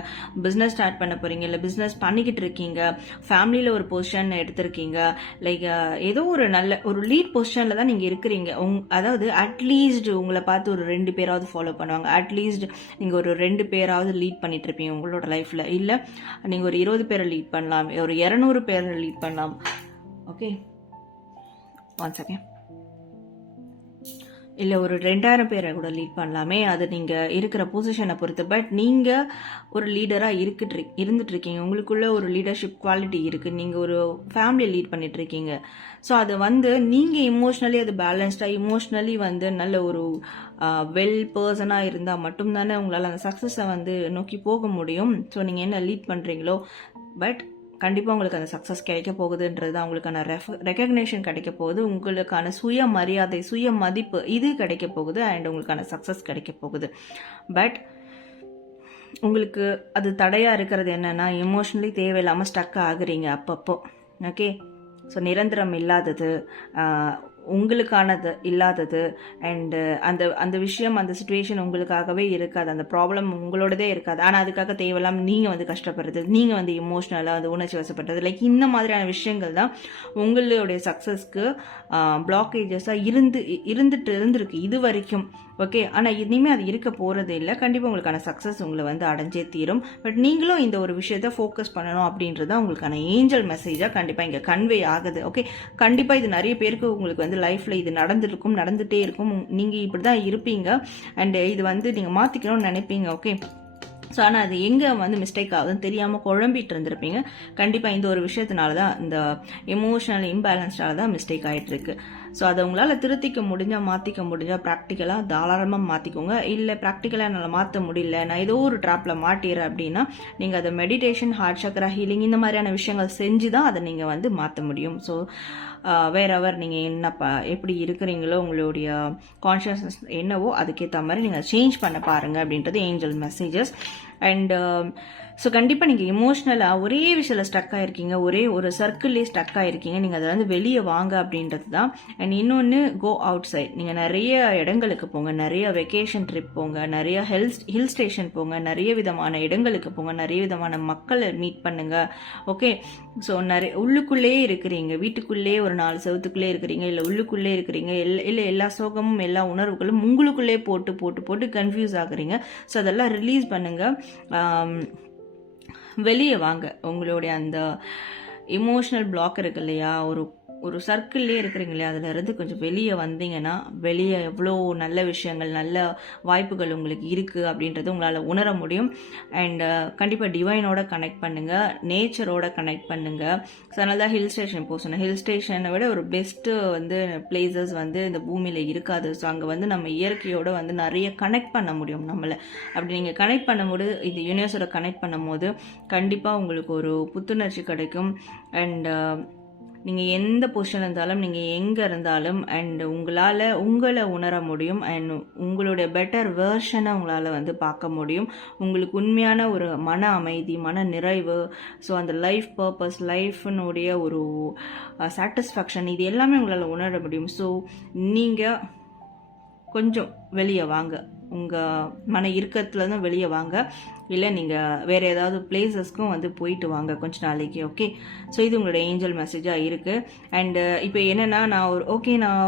பிஸ்னஸ் ஸ்டார்ட் பண்ண போகிறீங்க, இல்லை பிஸ்னஸ் பண்ணிக்கிட்டு இருக்கீங்க, ஃபேமிலியில் ஒரு பொசிஷன் எடுத்திருக்கீங்க, லைக் ஏதோ ஒரு நல்ல ஒரு லீட் பொசிஷனில் தான் நீங்கள் இருக்கிறீங்க. அதாவது அட்லீஸ்ட் உங்களை பார்த்து ஒரு 2 பேராவது ஃபாலோ பண்ணுவாங்க. அட்லீஸ்ட் நீங்கள் ஒரு 2 பேராவது லீட் பண்ணிட்டு இருப்பீங்க உங்களோட லைஃப்பில். இல்லை நீங்கள் ஒரு 20 பேரை லீட் பண்ணலாம், ஒரு 200 பேரை லீட் பண்ணலாம். Okay, 1 second. இல்லை ஒரு 2000 பேரை கூட லீட் பண்ணலாமே, அது நீங்கள் இருக்கிற பொசிஷனை பொறுத்து. பட் நீங்கள் ஒரு லீடராக இருந்துட்டு இருக்கீங்க, உங்களுக்குள்ள ஒரு லீடர்ஷிப் குவாலிட்டி இருக்குது, நீங்கள் ஒரு ஃபேமிலியை லீட் பண்ணிட்டு இருக்கீங்க. ஸோ அது வந்து நீங்கள் இமோஷ்னலி அது பேலன்ஸ்டாக, இமோஷ்னலி வந்து நல்ல ஒரு வெல் பர்சனாக இருந்தால் மட்டும்தானே உங்களால் அந்த சக்ஸஸை வந்து நோக்கி போக முடியும். ஸோ நீங்கள் என்ன லீட் பண்ணுறீங்களோ, பட் கண்டிப்பாக உங்களுக்கு அந்த சக்ஸஸ் கிடைக்க போகுதுன்றது தான், உங்களுக்கான ரெகக்னேஷன் கிடைக்க போகுது, உங்களுக்கான சுய மரியாதை, சுய மதிப்பு இது கிடைக்க போகுது அண்ட் உங்களுக்கான சக்ஸஸ் கிடைக்க போகுது. பட் உங்களுக்கு அது தடையாக இருக்கிறது என்னென்னா, எமோஷ்னலி தேவையில்லாமல் ஸ்டக் ஆகுறீங்க அப்பப்போ. ஓகே, ஸோ நிரந்தரம் இல்லாதது, உங்களுக்கானது இல்லாதது அண்டு அந்த விஷயம், அந்த சுச்சுவேஷன் உங்களுக்காகவே இருக்காது, அந்த ப்ராப்ளம் உங்களோடதே இருக்காது. ஆனால் அதுக்காக தேவையில்லாமல் நீங்கள் வந்து கஷ்டப்படுறது, நீங்கள் வந்து இமோஷ்னலாக வந்து உணர்ச்சி வசப்படுறது, லைக் இந்த மாதிரியான விஷயங்கள் தான் உங்களுடைய சக்ஸஸ்க்கு பிளாக்கேஜஸாக இருந்திருக்கு இது வரைக்கும். ஓகே, ஆனால் இனிமேல் அது இருக்க போகிறது இல்லை. கண்டிப்பாக உங்களுக்கான சக்ஸஸ் உங்களை வந்து அடைஞ்சே தீரும். பட் நீங்களும் இந்த ஒரு விஷயத்த ஃபோக்கஸ் பண்ணணும் அப்படின்றது தான் உங்களுக்கான ஏஞ்சல் மெசேஜாக கண்டிப்பாக இங்கே கன்வே ஆகுது. ஓகே, கண்டிப்பாக இது நிறைய பேருக்கு உங்களுக்கு வந்து லைஃப்பில் இது நடந்துகிட்டே இருக்கும். நீங்கள் இப்படி தான் இருப்பீங்க அண்ட் இது வந்து நீங்கள் மாற்றிக்கணும்னு நினைப்பீங்க. ஓகே, ஸோ ஆனால் அது எங்கே வந்து மிஸ்டேக் ஆகுதுன்னு தெரியாமல் குழம்பிட்டு இருந்திருப்பீங்க. கண்டிப்பாக இந்த ஒரு விஷயத்தினால தான், இந்த எமோஷனல் இம்பேலன்ஸ்டால தான் மிஸ்டேக் ஆகிட்டு இருக்கு. ஸோ அதை உங்களால் திருத்திக்க முடிஞ்சால், மாற்றிக்க முடிஞ்சால் ப்ராக்டிக்கலாக தாராளமாக மாற்றிக்கோங்க. இல்லை ப்ராக்டிக்கலாக என்னால் மாற்ற முடியல, நான் ஏதோ ஒரு ட்ராப்பில் மாட்டிடுறேன் அப்படின்னா நீங்கள் அதை மெடிடேஷன், ஹார்ட் சக்ரா ஹீலிங் இந்த மாதிரியான விஷயங்கள் செஞ்சு தான் அதை நீங்கள் வந்து மாற்ற முடியும். ஸோ வேறவர் நீங்கள் எப்படி இருக்கிறீங்களோ, உங்களுடைய கான்ஷியஸ்னஸ் என்னவோ அதுக்கேற்ற மாதிரி நீங்கள் சேஞ்ச் பண்ண பாருங்கள் அப்படின்றது ஏஞ்சல் மெசேஜஸ். அண்ட் ஸோ கண்டிப்பாக நீங்கள் எமோஷ்னலாக ஒரே விஷயத்தில் ஸ்டக் ஆகிருக்கீங்க, ஒரே ஒரு சர்க்கிள்லேயே ஸ்டக் ஆகிருக்கீங்க, நீங்கள் அதில் வந்து வெளியே வாங்க அப்படின்றது தான். அண்ட் இன்னொன்று, கோ அவுட் சைட். நீங்கள் நிறைய இடங்களுக்கு போங்க, நிறைய வெக்கேஷன் ட்ரிப் போங்க, நிறைய ஹில் ஸ்டேஷன் போங்க, நிறைய விதமான இடங்களுக்கு போங்க, நிறைய விதமான மக்களை மீட் பண்ணுங்க. ஓகே, ஸோ உள்ளுக்குள்ளேயே இருக்கிறீங்க, வீட்டுக்குள்ளேயே ஒரு 4 செவத்துக்குள்ளே இருக்கிறீங்க, இல்லை உள்ளுக்குள்ளே இருக்கிறீங்க, இல்லை எல்லா சோகமும் எல்லா உணர்வுகளும் உங்களுக்குள்ளே போட்டு கன்ஃபியூஸ் ஆகுறீங்க. ஸோ அதெல்லாம் ரிலீஸ் பண்ணுங்கள், வெளியே வாங்க. உங்களுடைய அந்த எமோஷ்னல் பிளாக் இருக்கு இல்லையா, ஒரு சர்க்கிள்லேயே இருக்கிறீங்க இல்லையா, அதில் இருந்து கொஞ்சம் வெளியே வந்தீங்கன்னா வெளியே எவ்வளோ நல்ல விஷயங்கள், நல்ல வாய்ப்புகள் உங்களுக்கு இருக்குது அப்படின்றது உங்களால் உணர முடியும். அண்ட் கண்டிப்பாக டிவைனோட கனெக்ட் பண்ணுங்கள், நேச்சரோட கனெக்ட் பண்ணுங்கள். ஸோ அதனால தான் ஹில் ஸ்டேஷன் போக சொன்னேன். ஹில் ஸ்டேஷனை விட ஒரு பெஸ்ட்டு வந்து பிளேசஸ் வந்து இந்த பூமியில் இருக்காது. ஸோ அங்கே வந்து நம்ம இயற்கையோட வந்து நிறைய கனெக்ட் பண்ண முடியும் நம்மளை. அப்படி நீங்கள் கனெக்ட் பண்ணும்போது, இந்த யூனிவர்ஸோட கனெக்ட் பண்ணும் போது கண்டிப்பாக உங்களுக்கு ஒரு புத்துணர்ச்சி கிடைக்கும். அண்ட் நீங்கள் எந்த பொசிஷனில் இருந்தாலும், நீங்கள் எங்கே இருந்தாலும், அண்ட் உங்களால் உங்களை உணர முடியும், அண்ட் உங்களுடைய பெட்டர் வேர்ஷனை உங்களால் வந்து பார்க்க முடியும். உங்களுக்கு உண்மையான ஒரு மன அமைதி, மன நிறைவு, ஸோ அந்த லைஃப் பர்பஸ், லைஃப்னுடைய ஒரு சாட்டிஸ்ஃபேக்ஷன், இது எல்லாமே உங்களால் உணர முடியும். ஸோ நீங்கள் கொஞ்சம் வெளியே வாங்க, உங்கள் மன இறுக்கத்துலேருந்து வெளியே வாங்க, இல்லை நீங்கள் வேறு ஏதாவது பிளேசஸ்க்கும் வந்து போயிட்டு வாங்க கொஞ்ச நாளைக்கு. ஓகே, ஸோ இது உங்களோட ஏஞ்சல் மெசேஜாக இருக்குது. அண்டு இப்போ என்னென்னா, நான்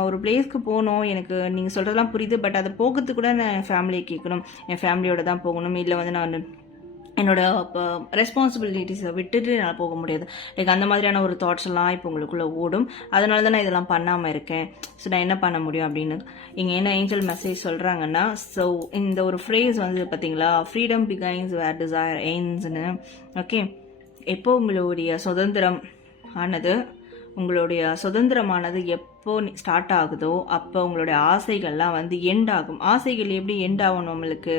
ஒரு பிளேஸ்க்கு போகணும், எனக்கு நீங்கள் சொல்கிறதெல்லாம் புரியுது, பட் அதை போகிறதுக்கு கூட நான் என் ஃபேமிலியை கேட்கணும், என் ஃபேமிலியோட தான் போகணும், இல்லை வந்து நான் என்னோட ரெஸ்பான்சிபிலிட்டிஸை விட்டுட்டு நான் போக முடியாது. லைக் அந்த மாதிரியான ஒரு தாட்ஸ் எல்லாம் இப்போ உங்களுக்குள்ளே ஓடும். அதனால தான் நான் இதெல்லாம் பண்ணாமல் இருக்கேன். ஸோ நான் என்ன பண்ண முடியும் அப்படின்னு இங்கே என்ன ஏஞ்சல் மெசேஜ் சொல்கிறாங்கன்னா, ஸோ இந்த ஒரு ஃப்ரேஸ் வந்து பார்த்தீங்களா, ஃப்ரீடம் பிகைன்ஸ் வேர் டிசைர் எய்ன்ஸ்னு. ஓகே, எப்போ உங்களுடைய சுதந்திரமானது எப்போ ஸ்டார்ட் ஆகுதோ அப்போ உங்களுடைய ஆசைகள்லாம் வந்து எண்ட் ஆகும். ஆசைகள் எப்படி எண்ட் ஆகும், நம்மளுக்கு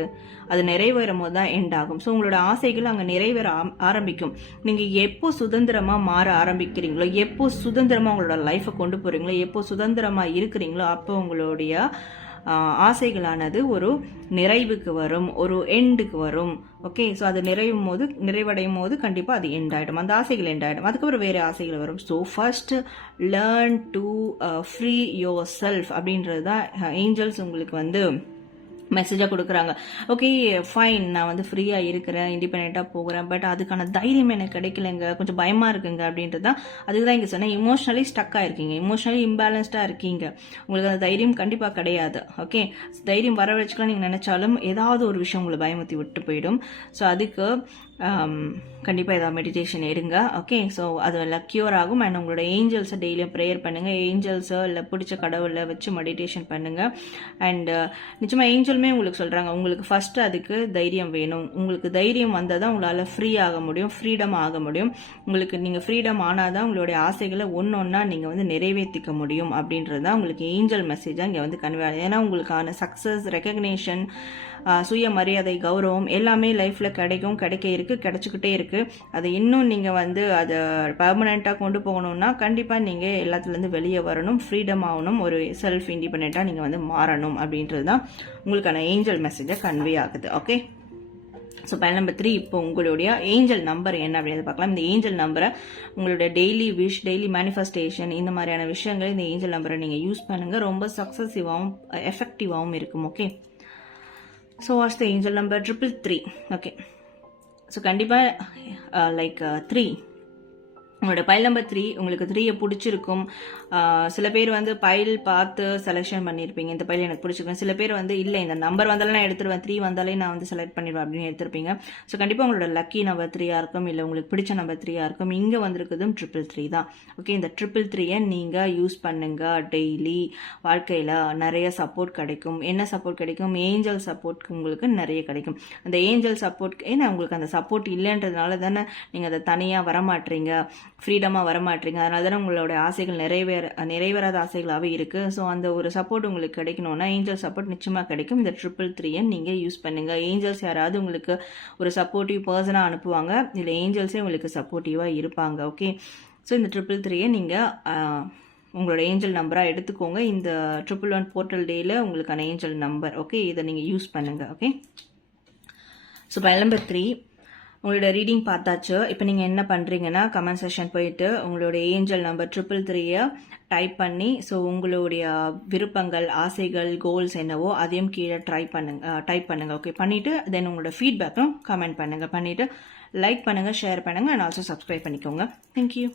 அது நிறைவேறும் போது தான் எண்ட் ஆகும். ஸோ உங்களோட ஆசைகள் அங்கே நிறைவேற ஆரம்பிக்கும். நீங்கள் எப்போ சுதந்திரமாக மாற ஆரம்பிக்கிறீங்களோ, எப்போ சுதந்திரமாக உங்களோட லைஃப்பை கொண்டு போகிறீங்களோ, எப்போ சுதந்திரமாக இருக்கிறீங்களோ, அப்போ உங்களுடைய ஆசைகளானது ஒரு நிறைவுக்கு வரும், ஒரு எண்டுக்கு வரும். ஓகே, ஸோ அது நிறைவடையும் போது கண்டிப்பாக அது எண்ட் ஆகிடும், அந்த ஆசைகள் எண்ட் ஆகிடும். அதுக்கப்புறம் வேறு ஆசைகள் வரும். So first learn to free your self அப்படின்றது தான் ஏஞ்சல்ஸ் உங்களுக்கு வந்து மெசேஜாக கொடுக்குறாங்க. ஓகே ஃபைன், நான் வந்து ஃப்ரீயாக இருக்கிறேன், இண்டிபெண்ட்டாக போகிறேன், பட் அதுக்கான தைரியம் எனக்கு கிடைக்கலைங்க, கொஞ்சம் பயமாக இருக்குங்க அப்படின்றது தான். அதுக்கு தான் இங்கே சொன்னேன், இமோஷனலி ஸ்டக்காக இருக்கீங்க, இமோஷனலி இம்பேலன்ஸ்டாக இருக்கீங்க, உங்களுக்கு அந்த தைரியம் கண்டிப்பாக கிடையாது. ஓகே, தைரியம் வர வச்சுக்கலாம் நீங்கள் நினச்சாலும் ஏதாவது ஒரு விஷயம் உங்களை பயமுத்தி விட்டு போயிடும். ஸோ அதுக்கு கண்டிப்பாக ஏதாவது மெடிடேஷன் எடுங்க. ஓகே, ஸோ அது எல்லாம் க்யூர் ஆகும். அண்ட் உங்களோட ஏஞ்சல்ஸை டெய்லியும் ப்ரேயர் பண்ணுங்கள், ஏஞ்சல்ஸை இல்லை பிடிச்ச கடவுளை வச்சு மெடிடேஷன் பண்ணுங்கள். அண்ட் நிச்சயமாக ஏஞ்சலுமே உங்களுக்கு சொல்கிறாங்க, உங்களுக்கு ஃபஸ்ட்டு அதுக்கு தைரியம் வேணும். உங்களுக்கு தைரியம் வந்தால் தான் உங்களால் ஃப்ரீ ஆக முடியும், ஃப்ரீடம் ஆக முடியும். நீங்கள் ஃப்ரீடம் ஆனால் தான் உங்களுடைய ஆசைகளை ஒன்றா நீங்கள் வந்து நிறைவேற்றிக்க முடியும் அப்படின்றது தான் உங்களுக்கு ஏஞ்சல் மெசேஜாக இங்கே வந்து கன்வே ஆகுது. ஏன்னா உங்களுக்கான சக்ஸஸ், ரெக்கக்னேஷன், சுயமரியாதை, கௌரவம் எல்லாமே லைஃப்பில் கிடைச்சிக்கிட்டே இருக்குது. அதை இன்னும் நீங்கள் வந்து அதை பர்மனெண்ட்டாக கொண்டு போகணும்னா கண்டிப்பாக நீங்கள் எல்லாத்துலேருந்து வெளியே வரணும், ஃப்ரீடம் ஆகணும், ஒரு செல்ஃப் இண்டிபெண்ட்டாக நீங்கள் வந்து மாறணும் அப்படின்றது தான் உங்களுக்கான ஏஞ்சல் மெசேஜை கன்வே ஆகுது. ஓகே, ஸோ பயல் நம்பர் 3, இப்போ உங்களுடைய ஏஞ்சல் நம்பர் என்ன அப்படின்னு பார்க்கலாம். இந்த ஏஞ்சல் நம்பரை உங்களுடைய டெய்லி விஷ், டெய்லி மேனிஃபெஸ்டேஷன், இந்த மாதிரியான விஷயங்கள் இந்த ஏஞ்சல் நம்பரை நீங்கள் யூஸ் பண்ணுங்கள், ரொம்ப சக்ஸஸிவாகவும் எஃபெக்டிவாகவும் இருக்கும். Okay, so what's the angel number 333. Okay, so கண்டிப்பாக லைக் 3 உங்களோட பைல் நம்பர் 3 உங்களுக்கு 3 பிடிச்சிருக்கும். சில பேர் வந்து பைல் பார்த்து செலெக்ஷன் பண்ணியிருப்பீங்க, இந்த பைல் எனக்கு பிடிச்சிருக்கும். சில பேர் வந்து இல்லை இந்த நம்பர் வந்தாலும் நான் எடுத்துருவேன், 3 வந்தாலே நான் வந்து செலக்ட் பண்ணிடுவேன் அப்படின்னு எடுத்திருப்பீங்க. ஸோ கண்டிப்பாக உங்களோட லக்கி நம்பர் 3-ஆக இருக்கும், இல்லை உங்களுக்கு பிடிச்ச நம்பர் 3-ஆக இருக்கும். இங்கே வந்திருக்குதும் 333 தான். ஓகே, இந்த 333-ஐ நீங்கள் யூஸ் பண்ணுங்க. டெய்லி வாழ்க்கையில் நிறைய சப்போர்ட் கிடைக்கும். என்ன சப்போர்ட் கிடைக்கும்? ஏஞ்சல் சப்போர்ட் உங்களுக்கு நிறைய கிடைக்கும். அந்த ஏஞ்சல் சப்போர்ட், ஏன்னா உங்களுக்கு அந்த சப்போர்ட் இல்லைன்றதுனால தானே நீங்கள் அதை தனியாக வரமாட்டீங்க, ஃப்ரீடமாக வரமாட்டீங்க. அதனால தானே உங்களோட ஆசைகள் நிறைவேறாத ஆசைகளாகவே இருக்குது. ஸோ அந்த ஒரு சப்போர்ட் உங்களுக்கு கிடைக்கணும்னா ஏஞ்சல் சப்போர்ட் நிச்சயமாக கிடைக்கும். இந்த 333-ஐ நீங்கள் யூஸ் பண்ணுங்கள். ஏஞ்சல்ஸ் யாராவது உங்களுக்கு ஒரு சப்போர்ட்டிவ் பர்சனாக அனுப்புவாங்க, இல்லை ஏஞ்சல்ஸே உங்களுக்கு சப்போர்ட்டிவாக இருப்பாங்க. ஓகே, ஸோ இந்த 333-ஐ நீங்கள் உங்களோட ஏஞ்சல் நம்பராக எடுத்துக்கோங்க. இந்த 111 போர்ட்டல் டேயில் உங்களுக்கான ஏஞ்சல் நம்பர். ஓகே, இதை நீங்கள் யூஸ் பண்ணுங்கள். ஓகே, ஸோ பயல் நம்பர் 3 உங்களோட ரீடிங் பார்த்தாச்சு. இப்போ நீங்கள் என்ன பண்ணுறீங்கன்னா, கமெண்ட் செக்ஷன் போயிட்டு உங்களுடைய ஏஞ்சல் நம்பர் 333-ஐ டைப் பண்ணி, ஸோ உங்களுடைய விருப்பங்கள், ஆசைகள், கோல்ஸ் என்னவோ அதையும் கீழே டைப் பண்ணுங்கள். ஓகே, பண்ணிவிட்டு தென் உங்களோட ஃபீட்பேக்கும் கமெண்ட் பண்ணுங்கள். பண்ணிவிட்டு லைக் பண்ணுங்கள், ஷேர் பண்ணுங்கள், அண்ட் ஆல்சோ சப்ஸ்கிரைப் பண்ணிக்கோங்க. தேங்க்யூ.